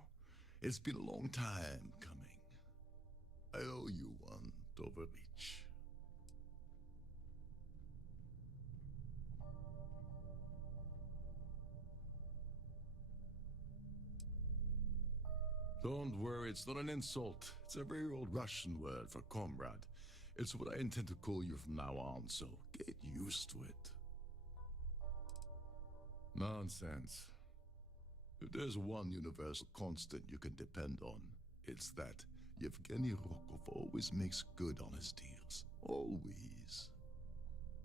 It's been a long time coming. I owe you one, Dover Beach. Don't worry, it's not an insult. It's a very old Russian word for comrade. It's what I intend to call you from now on, so get used to it. Nonsense. If there's one universal constant you can depend on, it's that Yevgeny Rokov always makes good on his deals. Always.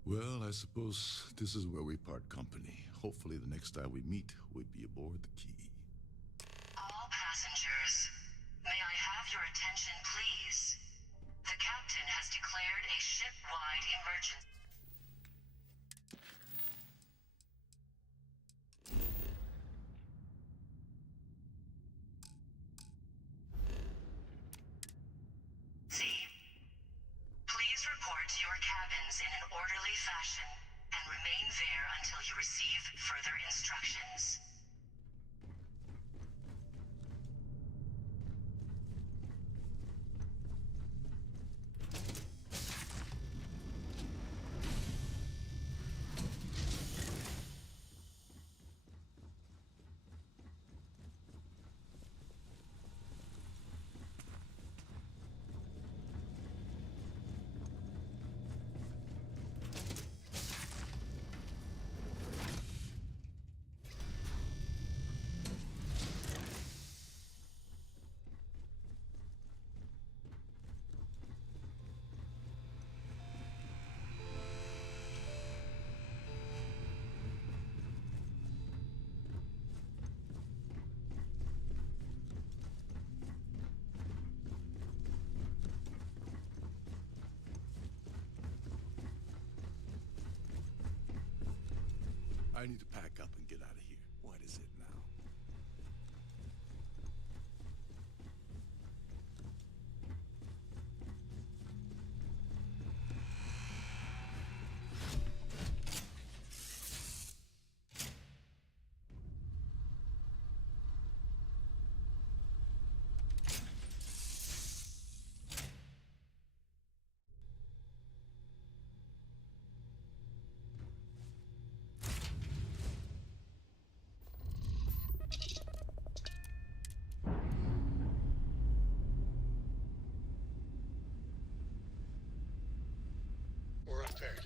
Well, I suppose this is where we part company. Hopefully the next time we meet, we'd be aboard the Key. All passengers, may I have your attention, please? The captain has declared a ship-wide emergency. Please report to your cabins in an orderly fashion and remain there until you receive further instructions. I need to pack up and get out of here. What is it now? We're unpaired.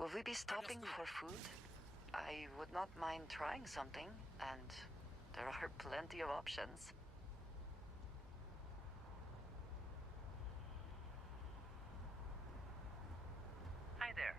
Will we be stopping for food? I would not mind trying something, and there are plenty of options. Hi there.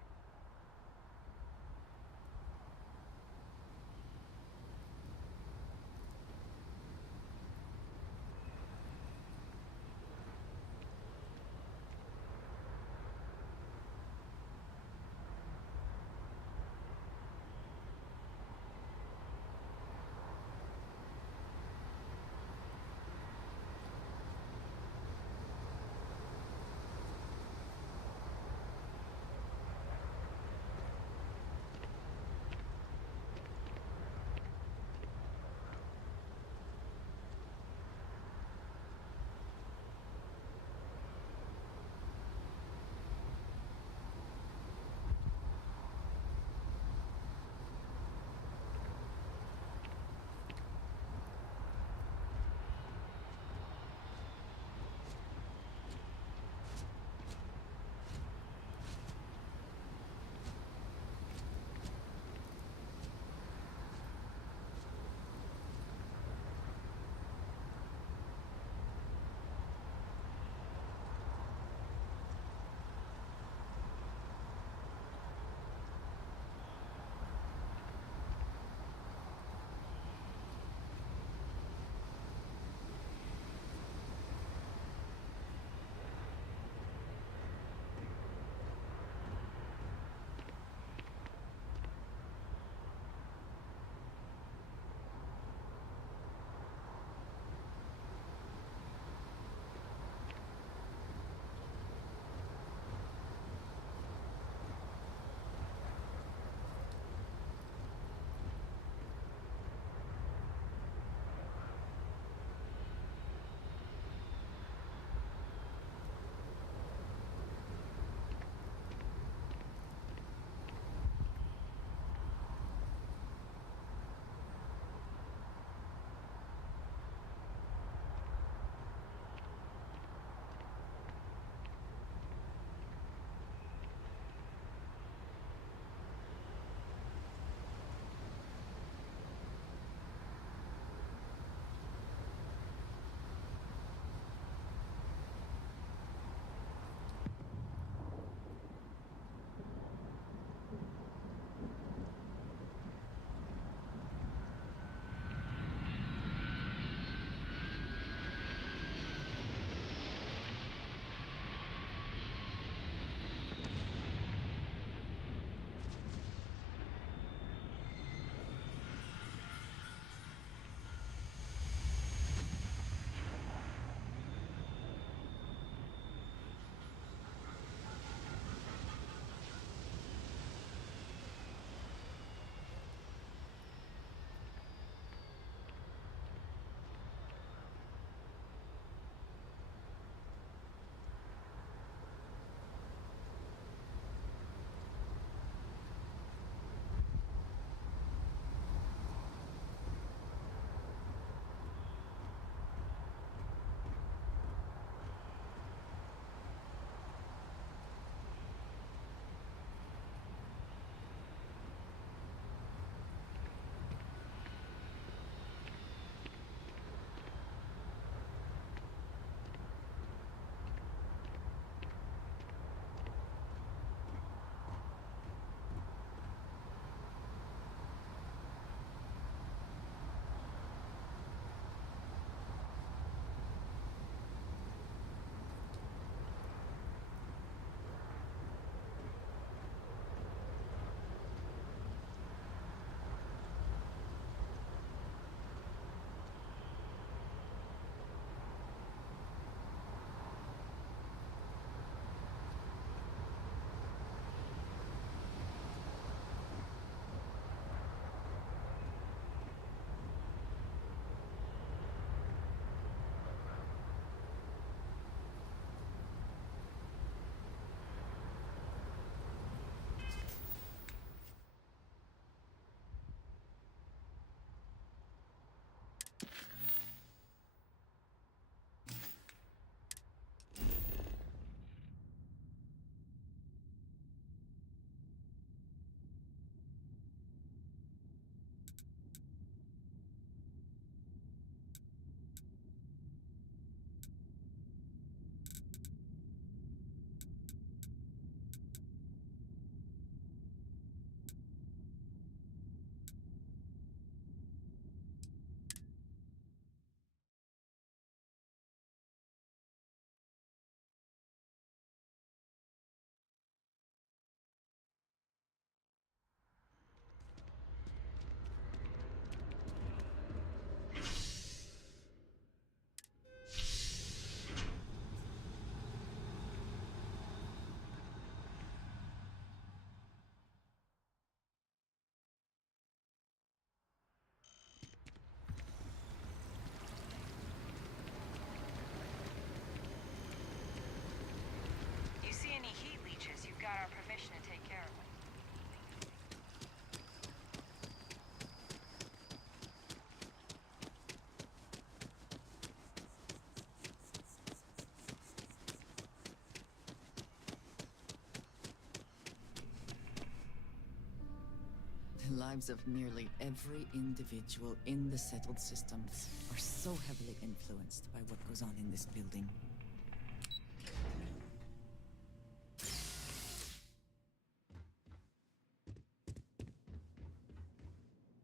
lives of nearly every individual in the settled systems are so heavily influenced by what goes on in this building.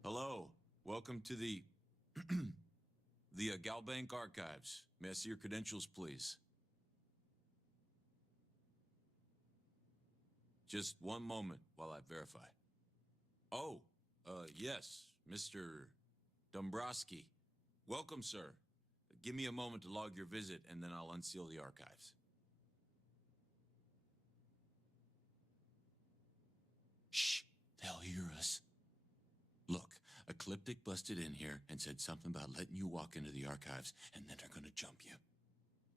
Hello. Welcome to the Galbank Archives. May I see your credentials, please? Just one moment while I verify. Oh, yes, Mr. Dombrowski. Welcome, sir. Give me a moment to log your visit, and then I'll unseal the archives. Shh, they'll hear us. Look, Ecliptic busted in here and said something about letting you walk into the archives, and then they're gonna jump you.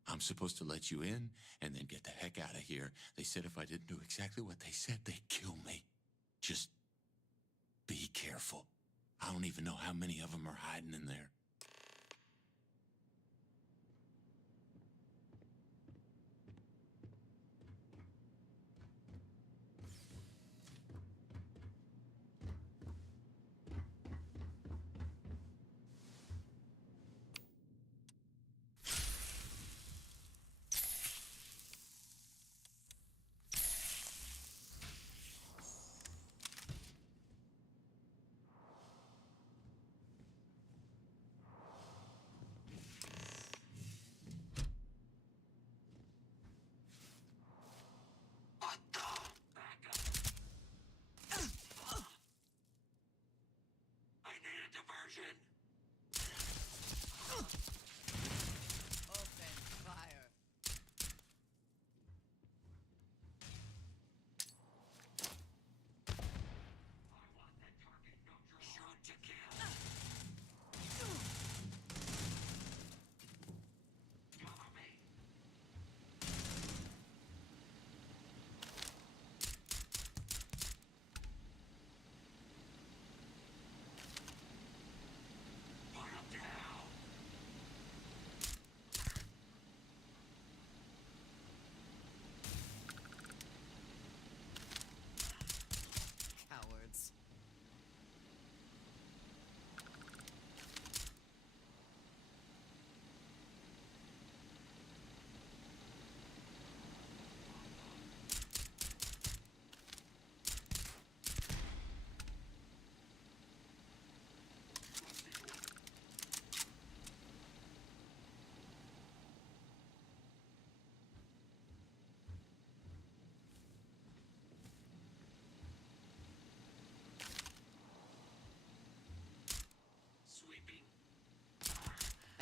I'm supposed to let you in and then get the heck out of here. They said if I didn't do exactly what they said, they'd kill me. Just be careful. I don't even know how many of them are hiding in there.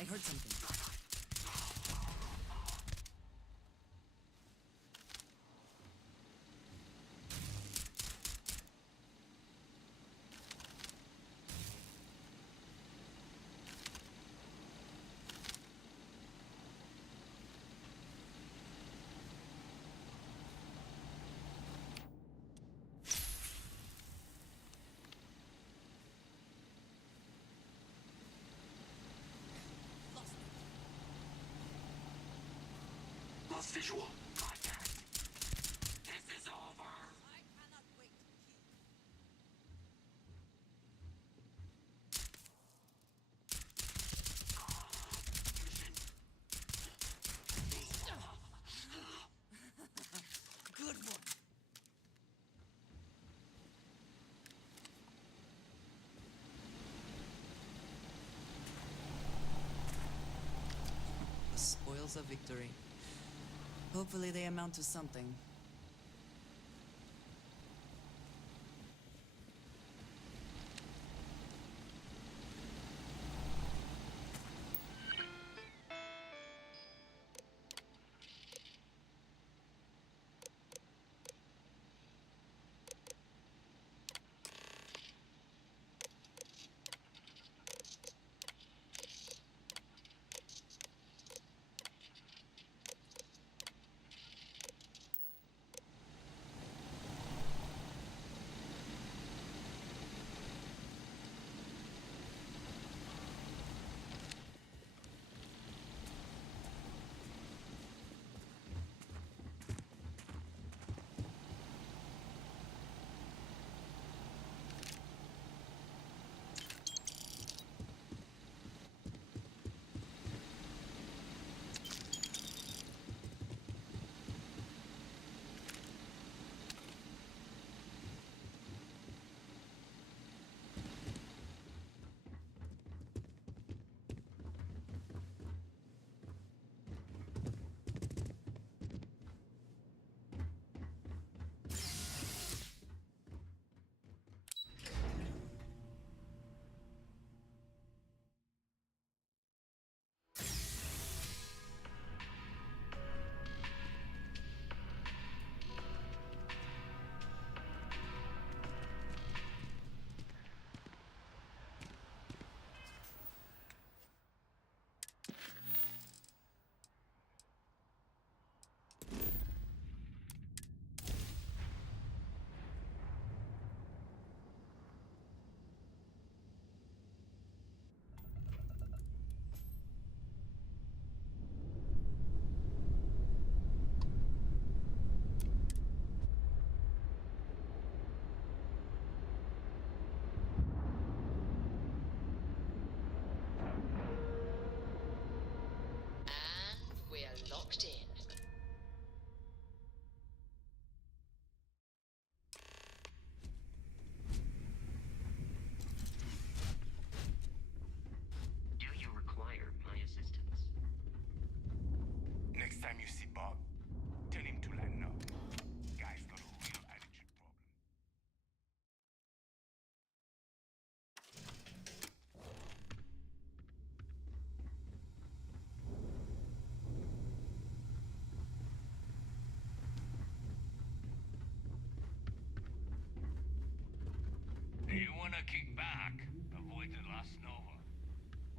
I heard something. Lost visual. Contact. This is over. I cannot wait to kill. Good one. The spoils of victory. Hopefully they amount to something. back. Avoid the last Nova.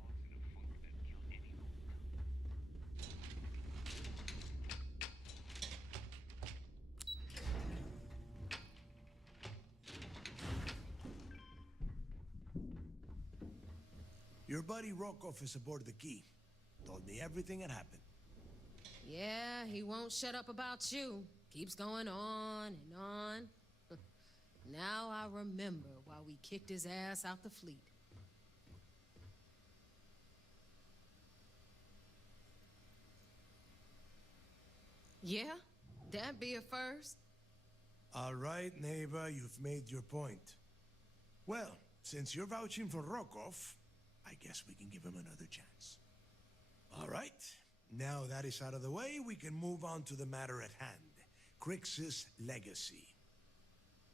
All's in a funk that kill anyone. Your buddy Rokov is aboard the Key. Told me everything that happened. Yeah, he won't shut up about you. Keeps going on and on. Now I remember why we kicked his ass out the fleet. Yeah, that'd be a first. All right, Neva, you've made your point. Well, since you're vouching for Rokov, I guess we can give him another chance. All right, now that is out of the way, we can move on to the matter at hand. Crix's legacy.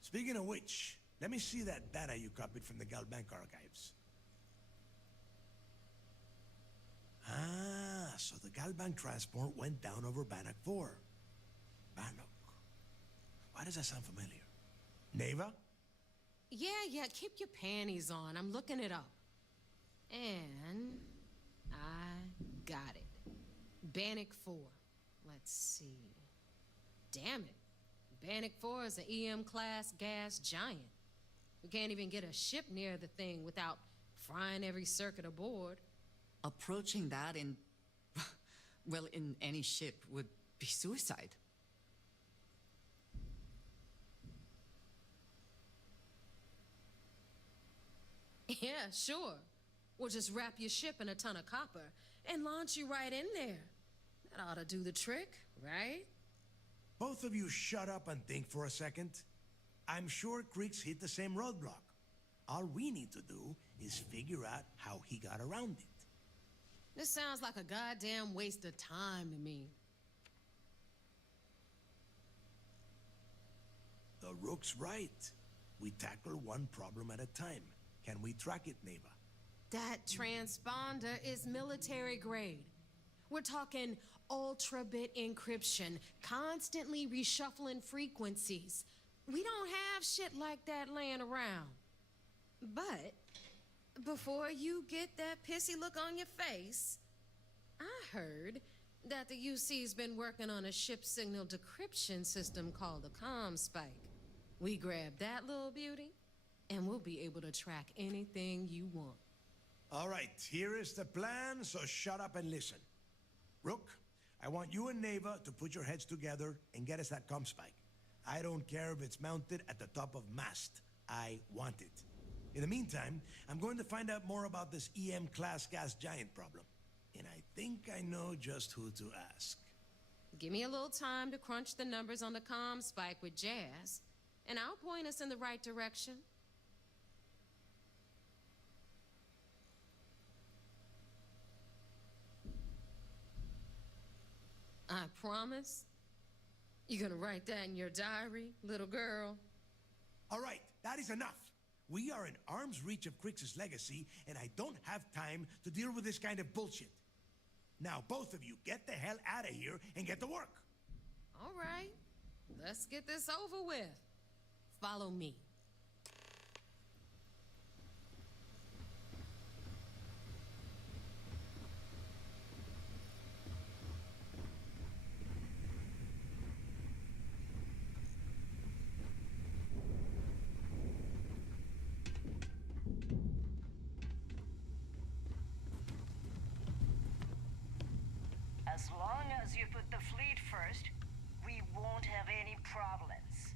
Speaking of which, let me see that data you copied from the Galbank archives. Ah, so the Galbank transport went down over Bannock 4. Bannock. Why does that sound familiar? Neva? Yeah, keep your panties on. I'm looking it up. And I got it. Bannock 4. Let's see. Damn it. Bannock 4 is an EM-class gas giant. We can't even get a ship near the thing without frying every circuit aboard. Approaching that in, well, in any ship would be suicide. Yeah, sure. We'll just wrap your ship in a ton of copper and launch you right in there. That ought to do the trick, right? Both of you shut up and think for a second. I'm sure Crix hit the same roadblock. All we need to do is figure out how he got around it. This sounds like a goddamn waste of time to me. The Rook's right. We tackle one problem at a time. Can we track it, Neva? That transponder is military grade. We're talking ultra-bit encryption, constantly reshuffling frequencies. We don't have shit like that laying around. But before you get that pissy look on your face, I heard that the UC's been working on a ship signal decryption system called the ComSpike. We grab that little beauty, and we'll be able to track anything you want. All right, here is the plan, so shut up and listen. Rook, I want you and Neva to put your heads together and get us that ComSpike. I don't care if it's mounted at the top of mast. I want it. In the meantime, I'm going to find out more about this EM-class gas giant problem. And I think I know just who to ask. Give me a little time to crunch the numbers on the ComSpike with Jazz, and I'll point us in the right direction. I promise. You gonna write that in your diary, little girl? All right, that is enough. We are in arm's reach of Crix's legacy, and I don't have time to deal with this kind of bullshit. Now, both of you, get the hell out of here and get to work. All right, let's get this over with. Follow me. As long as you put the fleet first, we won't have any problems.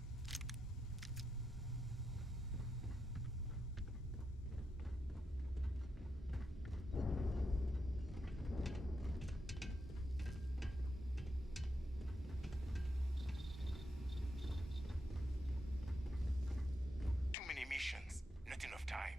Too many missions, not enough time.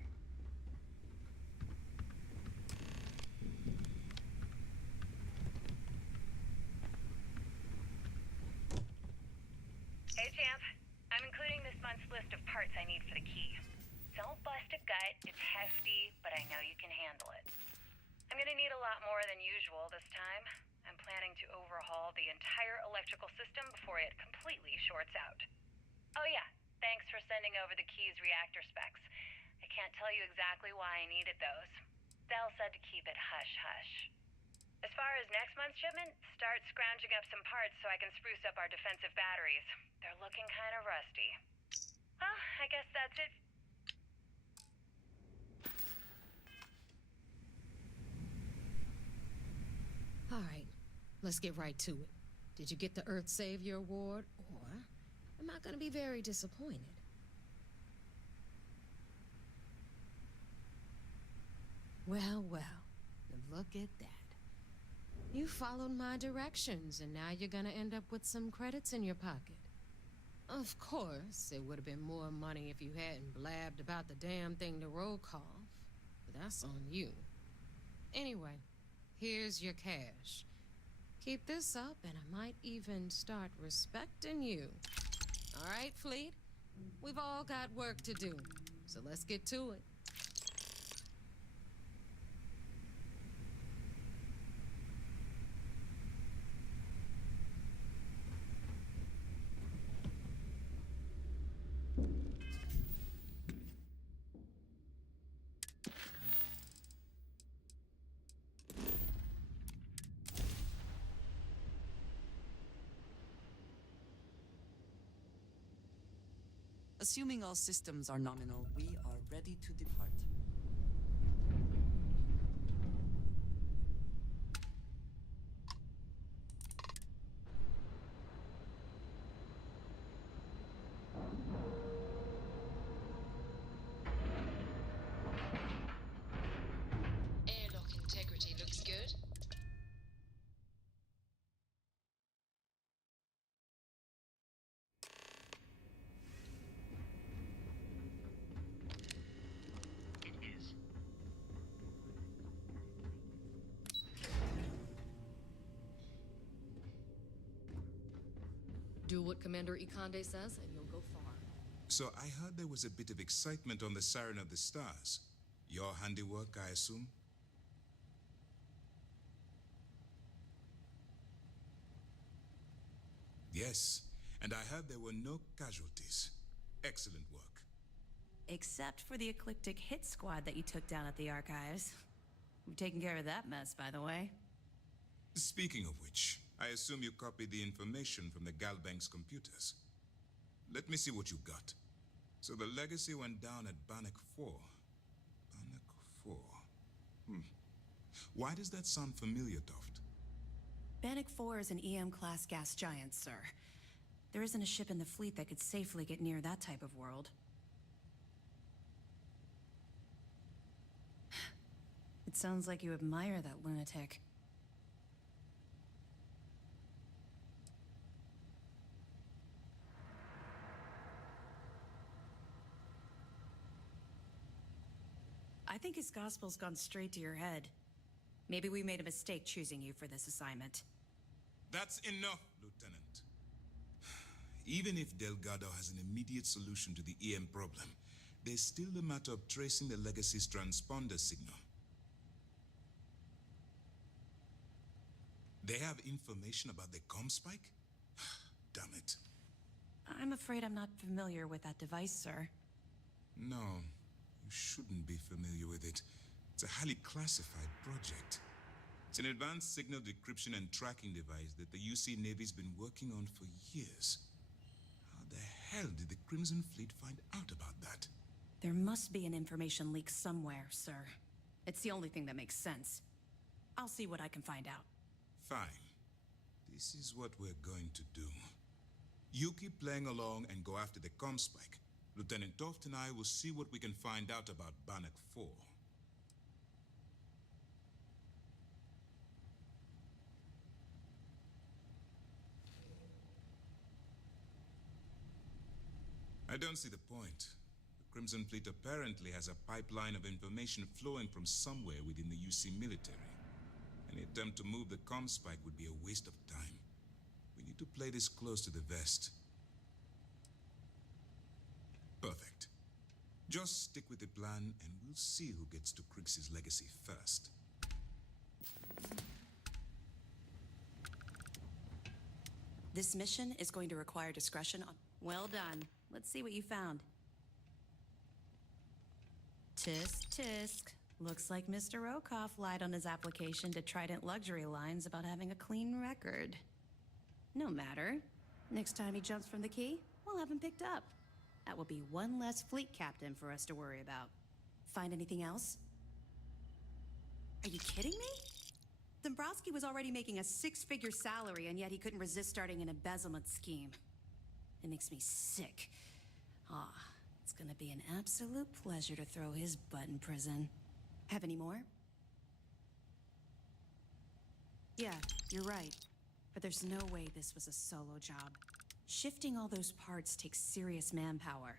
Hey, Champ. I'm including this month's list of parts I need for the key. Don't bust a gut. It's hefty, but I know you can handle it. I'm gonna need a lot more than usual this time. I'm planning to overhaul the entire electrical system before it completely shorts out. Oh yeah, thanks for sending over the key's reactor specs. I can't tell you exactly why I needed those. Dell said to keep it hush-hush. As far as next month's shipment, start scrounging up some parts so I can spruce up our defensive batteries. They're looking kind of rusty. Well, I guess that's it. All right, let's get right to it. Did you get the Earth Savior Award, or am I gonna be very disappointed? Well, well, look at that. You followed my directions, and now you're gonna end up with some credits in your pocket. Of course, it would have been more money if you hadn't blabbed about the damn thing to roll call, but that's on you. Anyway, here's your cash. Keep this up, and I might even start respecting you. All right, Fleet? We've all got work to do, so let's get to it. Assuming all systems are nominal, we are ready to depart. Airlock integrity looks good. Do what Commander Ikande says, and you'll go far. So I heard there was a bit of excitement on the Siren of the Stars. Your handiwork, I assume? Yes, and I heard there were no casualties. Excellent work. Except for the eclectic hit squad that you took down at the archives. We've taken care of that mess, by the way. Speaking of which, I assume you copied the information from the Galbank's computers. Let me see what you got. So the legacy went down at Bannock 4. Bannock 4. Why does that sound familiar, Toft? Bannock 4 is an EM-class gas giant, sir. There isn't a ship in the fleet that could safely get near that type of world. It sounds like you admire that lunatic. I think his gospel's gone straight to your head. Maybe we made a mistake choosing you for this assignment. That's enough, Lieutenant. Even if Delgado has an immediate solution to the EM problem, there's still the matter of tracing the Legacy's transponder signal. They have information about the comm spike? Damn it. I'm afraid I'm not familiar with that device, sir. No, you shouldn't be familiar with it. It's a highly classified project. It's an advanced signal decryption and tracking device that the UC Navy's been working on for years. How the hell did the Crimson Fleet find out about that? There must be an information leak somewhere, sir. It's the only thing that makes sense. I'll see what I can find out. Fine. This is what we're going to do. You keep playing along and go after the comm spike. Lieutenant Toft and I will see what we can find out about Bannock 4. I don't see the point. The Crimson Fleet apparently has a pipeline of information flowing from somewhere within the UC military. Any attempt to move the comm spike would be a waste of time. We need to play this close to the vest. Perfect. Just stick with the plan and we'll see who gets to Krix's legacy first. This mission is going to require discretion on... Well done. Let's see what you found. Tisk, tisk. Looks like Mr. Rokoff lied on his application to Trident Luxury Lines about having a clean record. No matter. Next time he jumps from the key, we'll have him picked up. That will be one less fleet captain for us to worry about. Find anything else? Are you kidding me? Dombrowski was already making a six-figure salary, and yet he couldn't resist starting an embezzlement scheme. It makes me sick. It's gonna be an absolute pleasure to throw his butt in prison. Have any more? Yeah, you're right. But there's no way this was a solo job. Shifting all those parts takes serious manpower.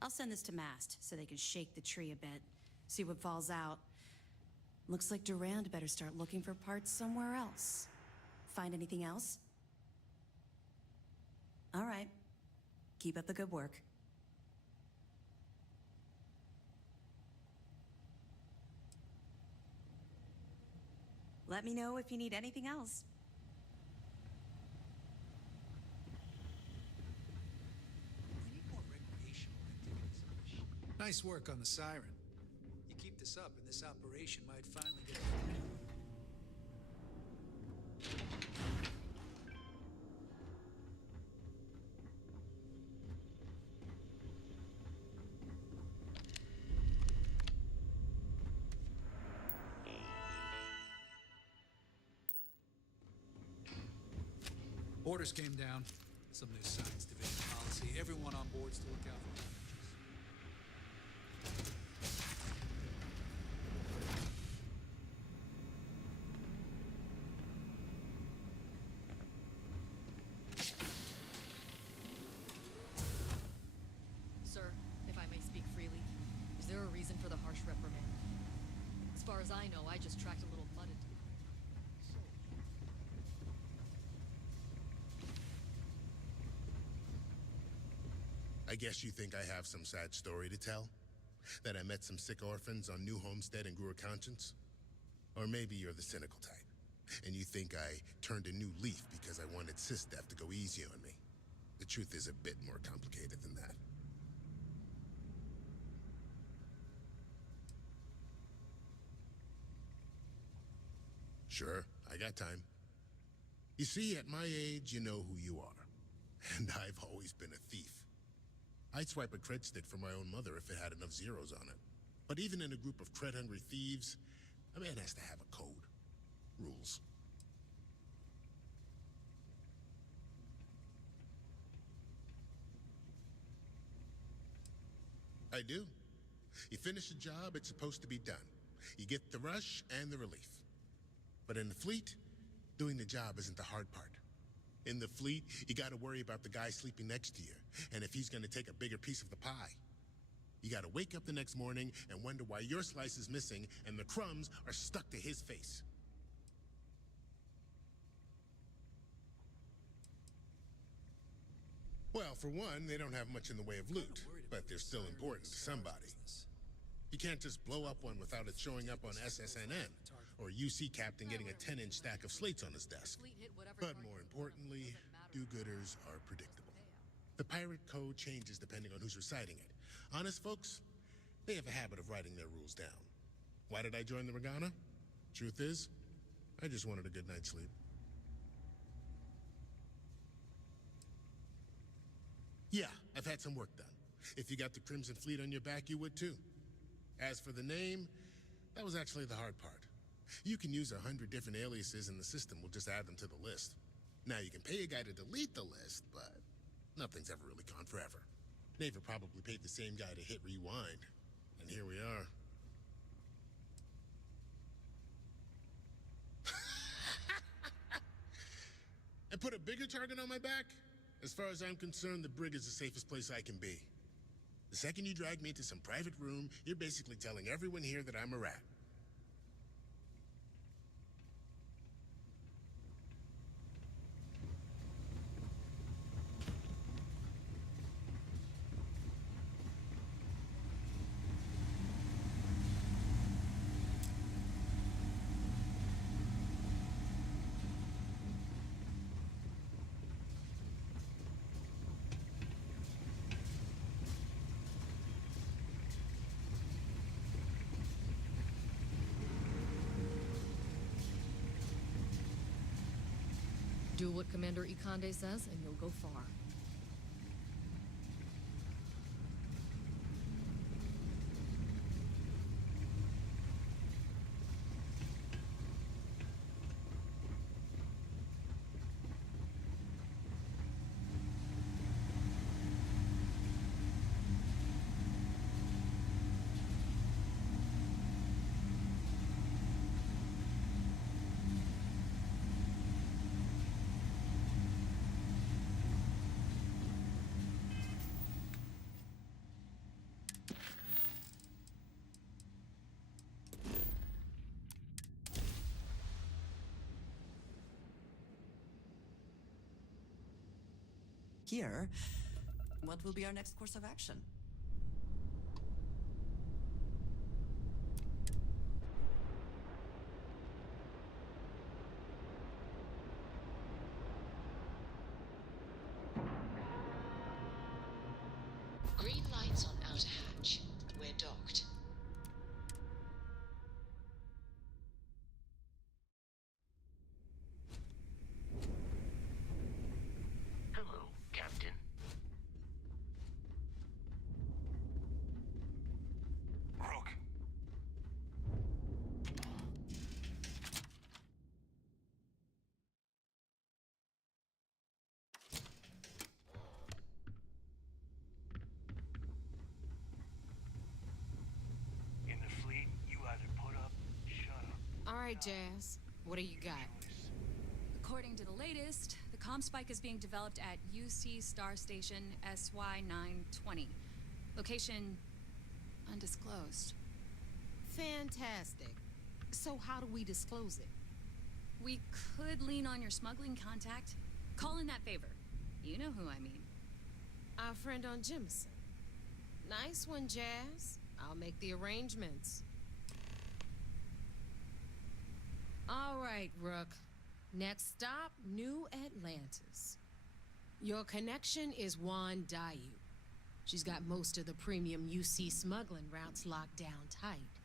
I'll send this to Mast so they can shake the tree a bit, see what falls out. Looks like Durand better start looking for parts somewhere else. Find anything else? All right. Keep up the good work. Let me know if you need anything else. Nice work on the siren. You keep this up, and this operation might finally get. Orders came down. Some new science division policy. Everyone on board's to look out for damages. Sir, if I may speak freely, is there a reason for the harsh reprimand? As far as I know, I just tracked a little mud into the I guess you think I have some sad story to tell? That I met some sick orphans on New Homestead and grew a conscience? Or maybe you're the cynical type, and you think I turned a new leaf because I wanted SysDef to go easy on me. The truth is a bit more complicated than that. Sure, I got time. You see, at my age, you know who you are. And I've always been a thief. I'd swipe a cred stick for my own mother if it had enough zeros on it. But even in a group of cred-hungry thieves, a man has to have a code. Rules. I do. You finish a job, it's supposed to be done. You get the rush and the relief. But in the fleet, doing the job isn't the hard part. In the fleet, you gotta worry about the guy sleeping next to you, and if he's gonna take a bigger piece of the pie. You gotta wake up the next morning and wonder why your slice is missing and the crumbs are stuck to his face. Well, for one, they don't have much in the way of loot, but they're still important to somebody. You can't just blow up one without it showing up on SSNN, or UC Captain getting a 10-inch stack of slates on his desk. But more importantly, do-gooders are predictable. The pirate code changes depending on who's reciting it. Honest folks, they have a habit of writing their rules down. Why did I join the Regana? Truth is, I just wanted a good night's sleep. Yeah, I've had some work done. If you got the Crimson Fleet on your back, you would too. As for the name, that was actually the hard part. You can use 100 different aliases and the system will just add them to the list. Now you can pay a guy to delete the list, but nothing's ever really gone forever. Neva probably paid the same guy to hit rewind, and here we are. And put a bigger target on my back? As far as I'm concerned, the brig is the safest place I can be. The second you drag me into some private room, you're basically telling everyone here that I'm a rat. Do what Commander Ikande says, and you'll go far. Here, what will be our next course of action? Green lights on outer hatch. We're docked. Hello, Captain. Rook. In the fleet, you either put up, shut up. All right, Jazz. What do you got? According to the latest, the comm spike is being developed at UC Star Station SY-920. Location undisclosed. Fantastic. So how do we disclose it? We could lean on your smuggling contact. Call in that favor. You know who I mean. Our friend on Jemison. Nice one, Jazz. I'll make the arrangements. All right, Rook. Next stop, New Atlantis. Your connection is Juan Dayu. She's got most of the premium UC smuggling routes locked down tight.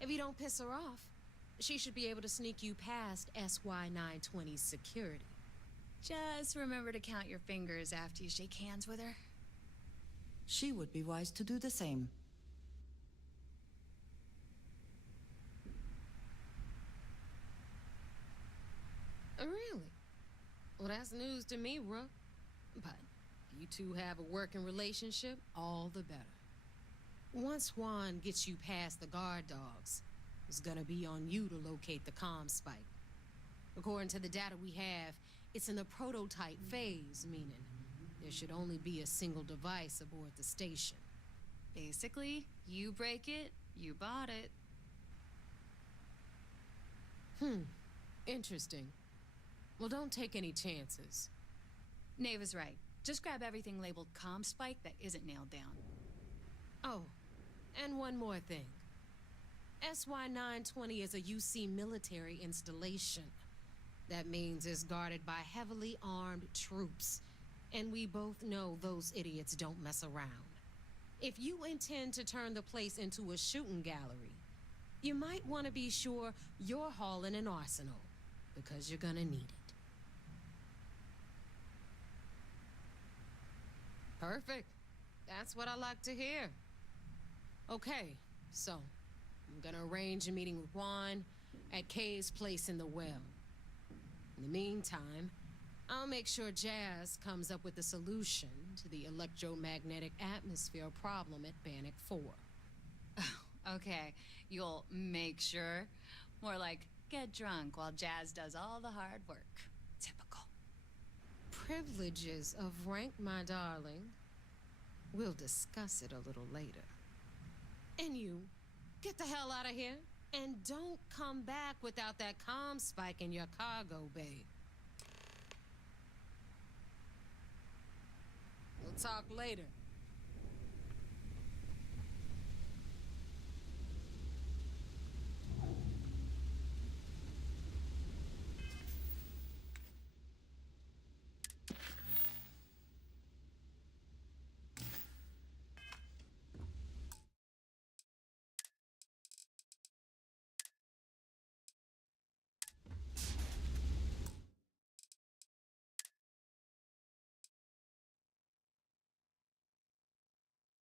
If you don't piss her off, she should be able to sneak you past SY-920's security. Just remember to count your fingers after you shake hands with her. She would be wise to do the same. Really? Well, that's news to me, Rook. But if you two have a working relationship, all the better. Once Juan gets you past the guard dogs, it's gonna be on you to locate the comm spike. According to the data we have, it's in the prototype phase, meaning there should only be a single device aboard the station. Basically, you break it, you bought it. Interesting. Well, don't take any chances. Nave is right. Just grab everything labeled comm spike that isn't nailed down. Oh, and one more thing. SY-920 is a UC military installation. That means it's guarded by heavily armed troops. And we both know those idiots don't mess around. If you intend to turn the place into a shooting gallery, you might want to be sure you're hauling an arsenal, because you're gonna need it. Perfect. That's what I like to hear. Okay, so I'm gonna arrange a meeting with Juan at Kay's place in the well. In the meantime, I'll make sure Jazz comes up with a solution to the electromagnetic atmosphere problem at Bannock 4. Okay, you'll make sure. More like get drunk while Jazz does all the hard work. Typical. Privileges of rank, my darling. We'll discuss it a little later. And you, get the hell out of here. And don't come back without that comm spike in your cargo bay. We'll talk later.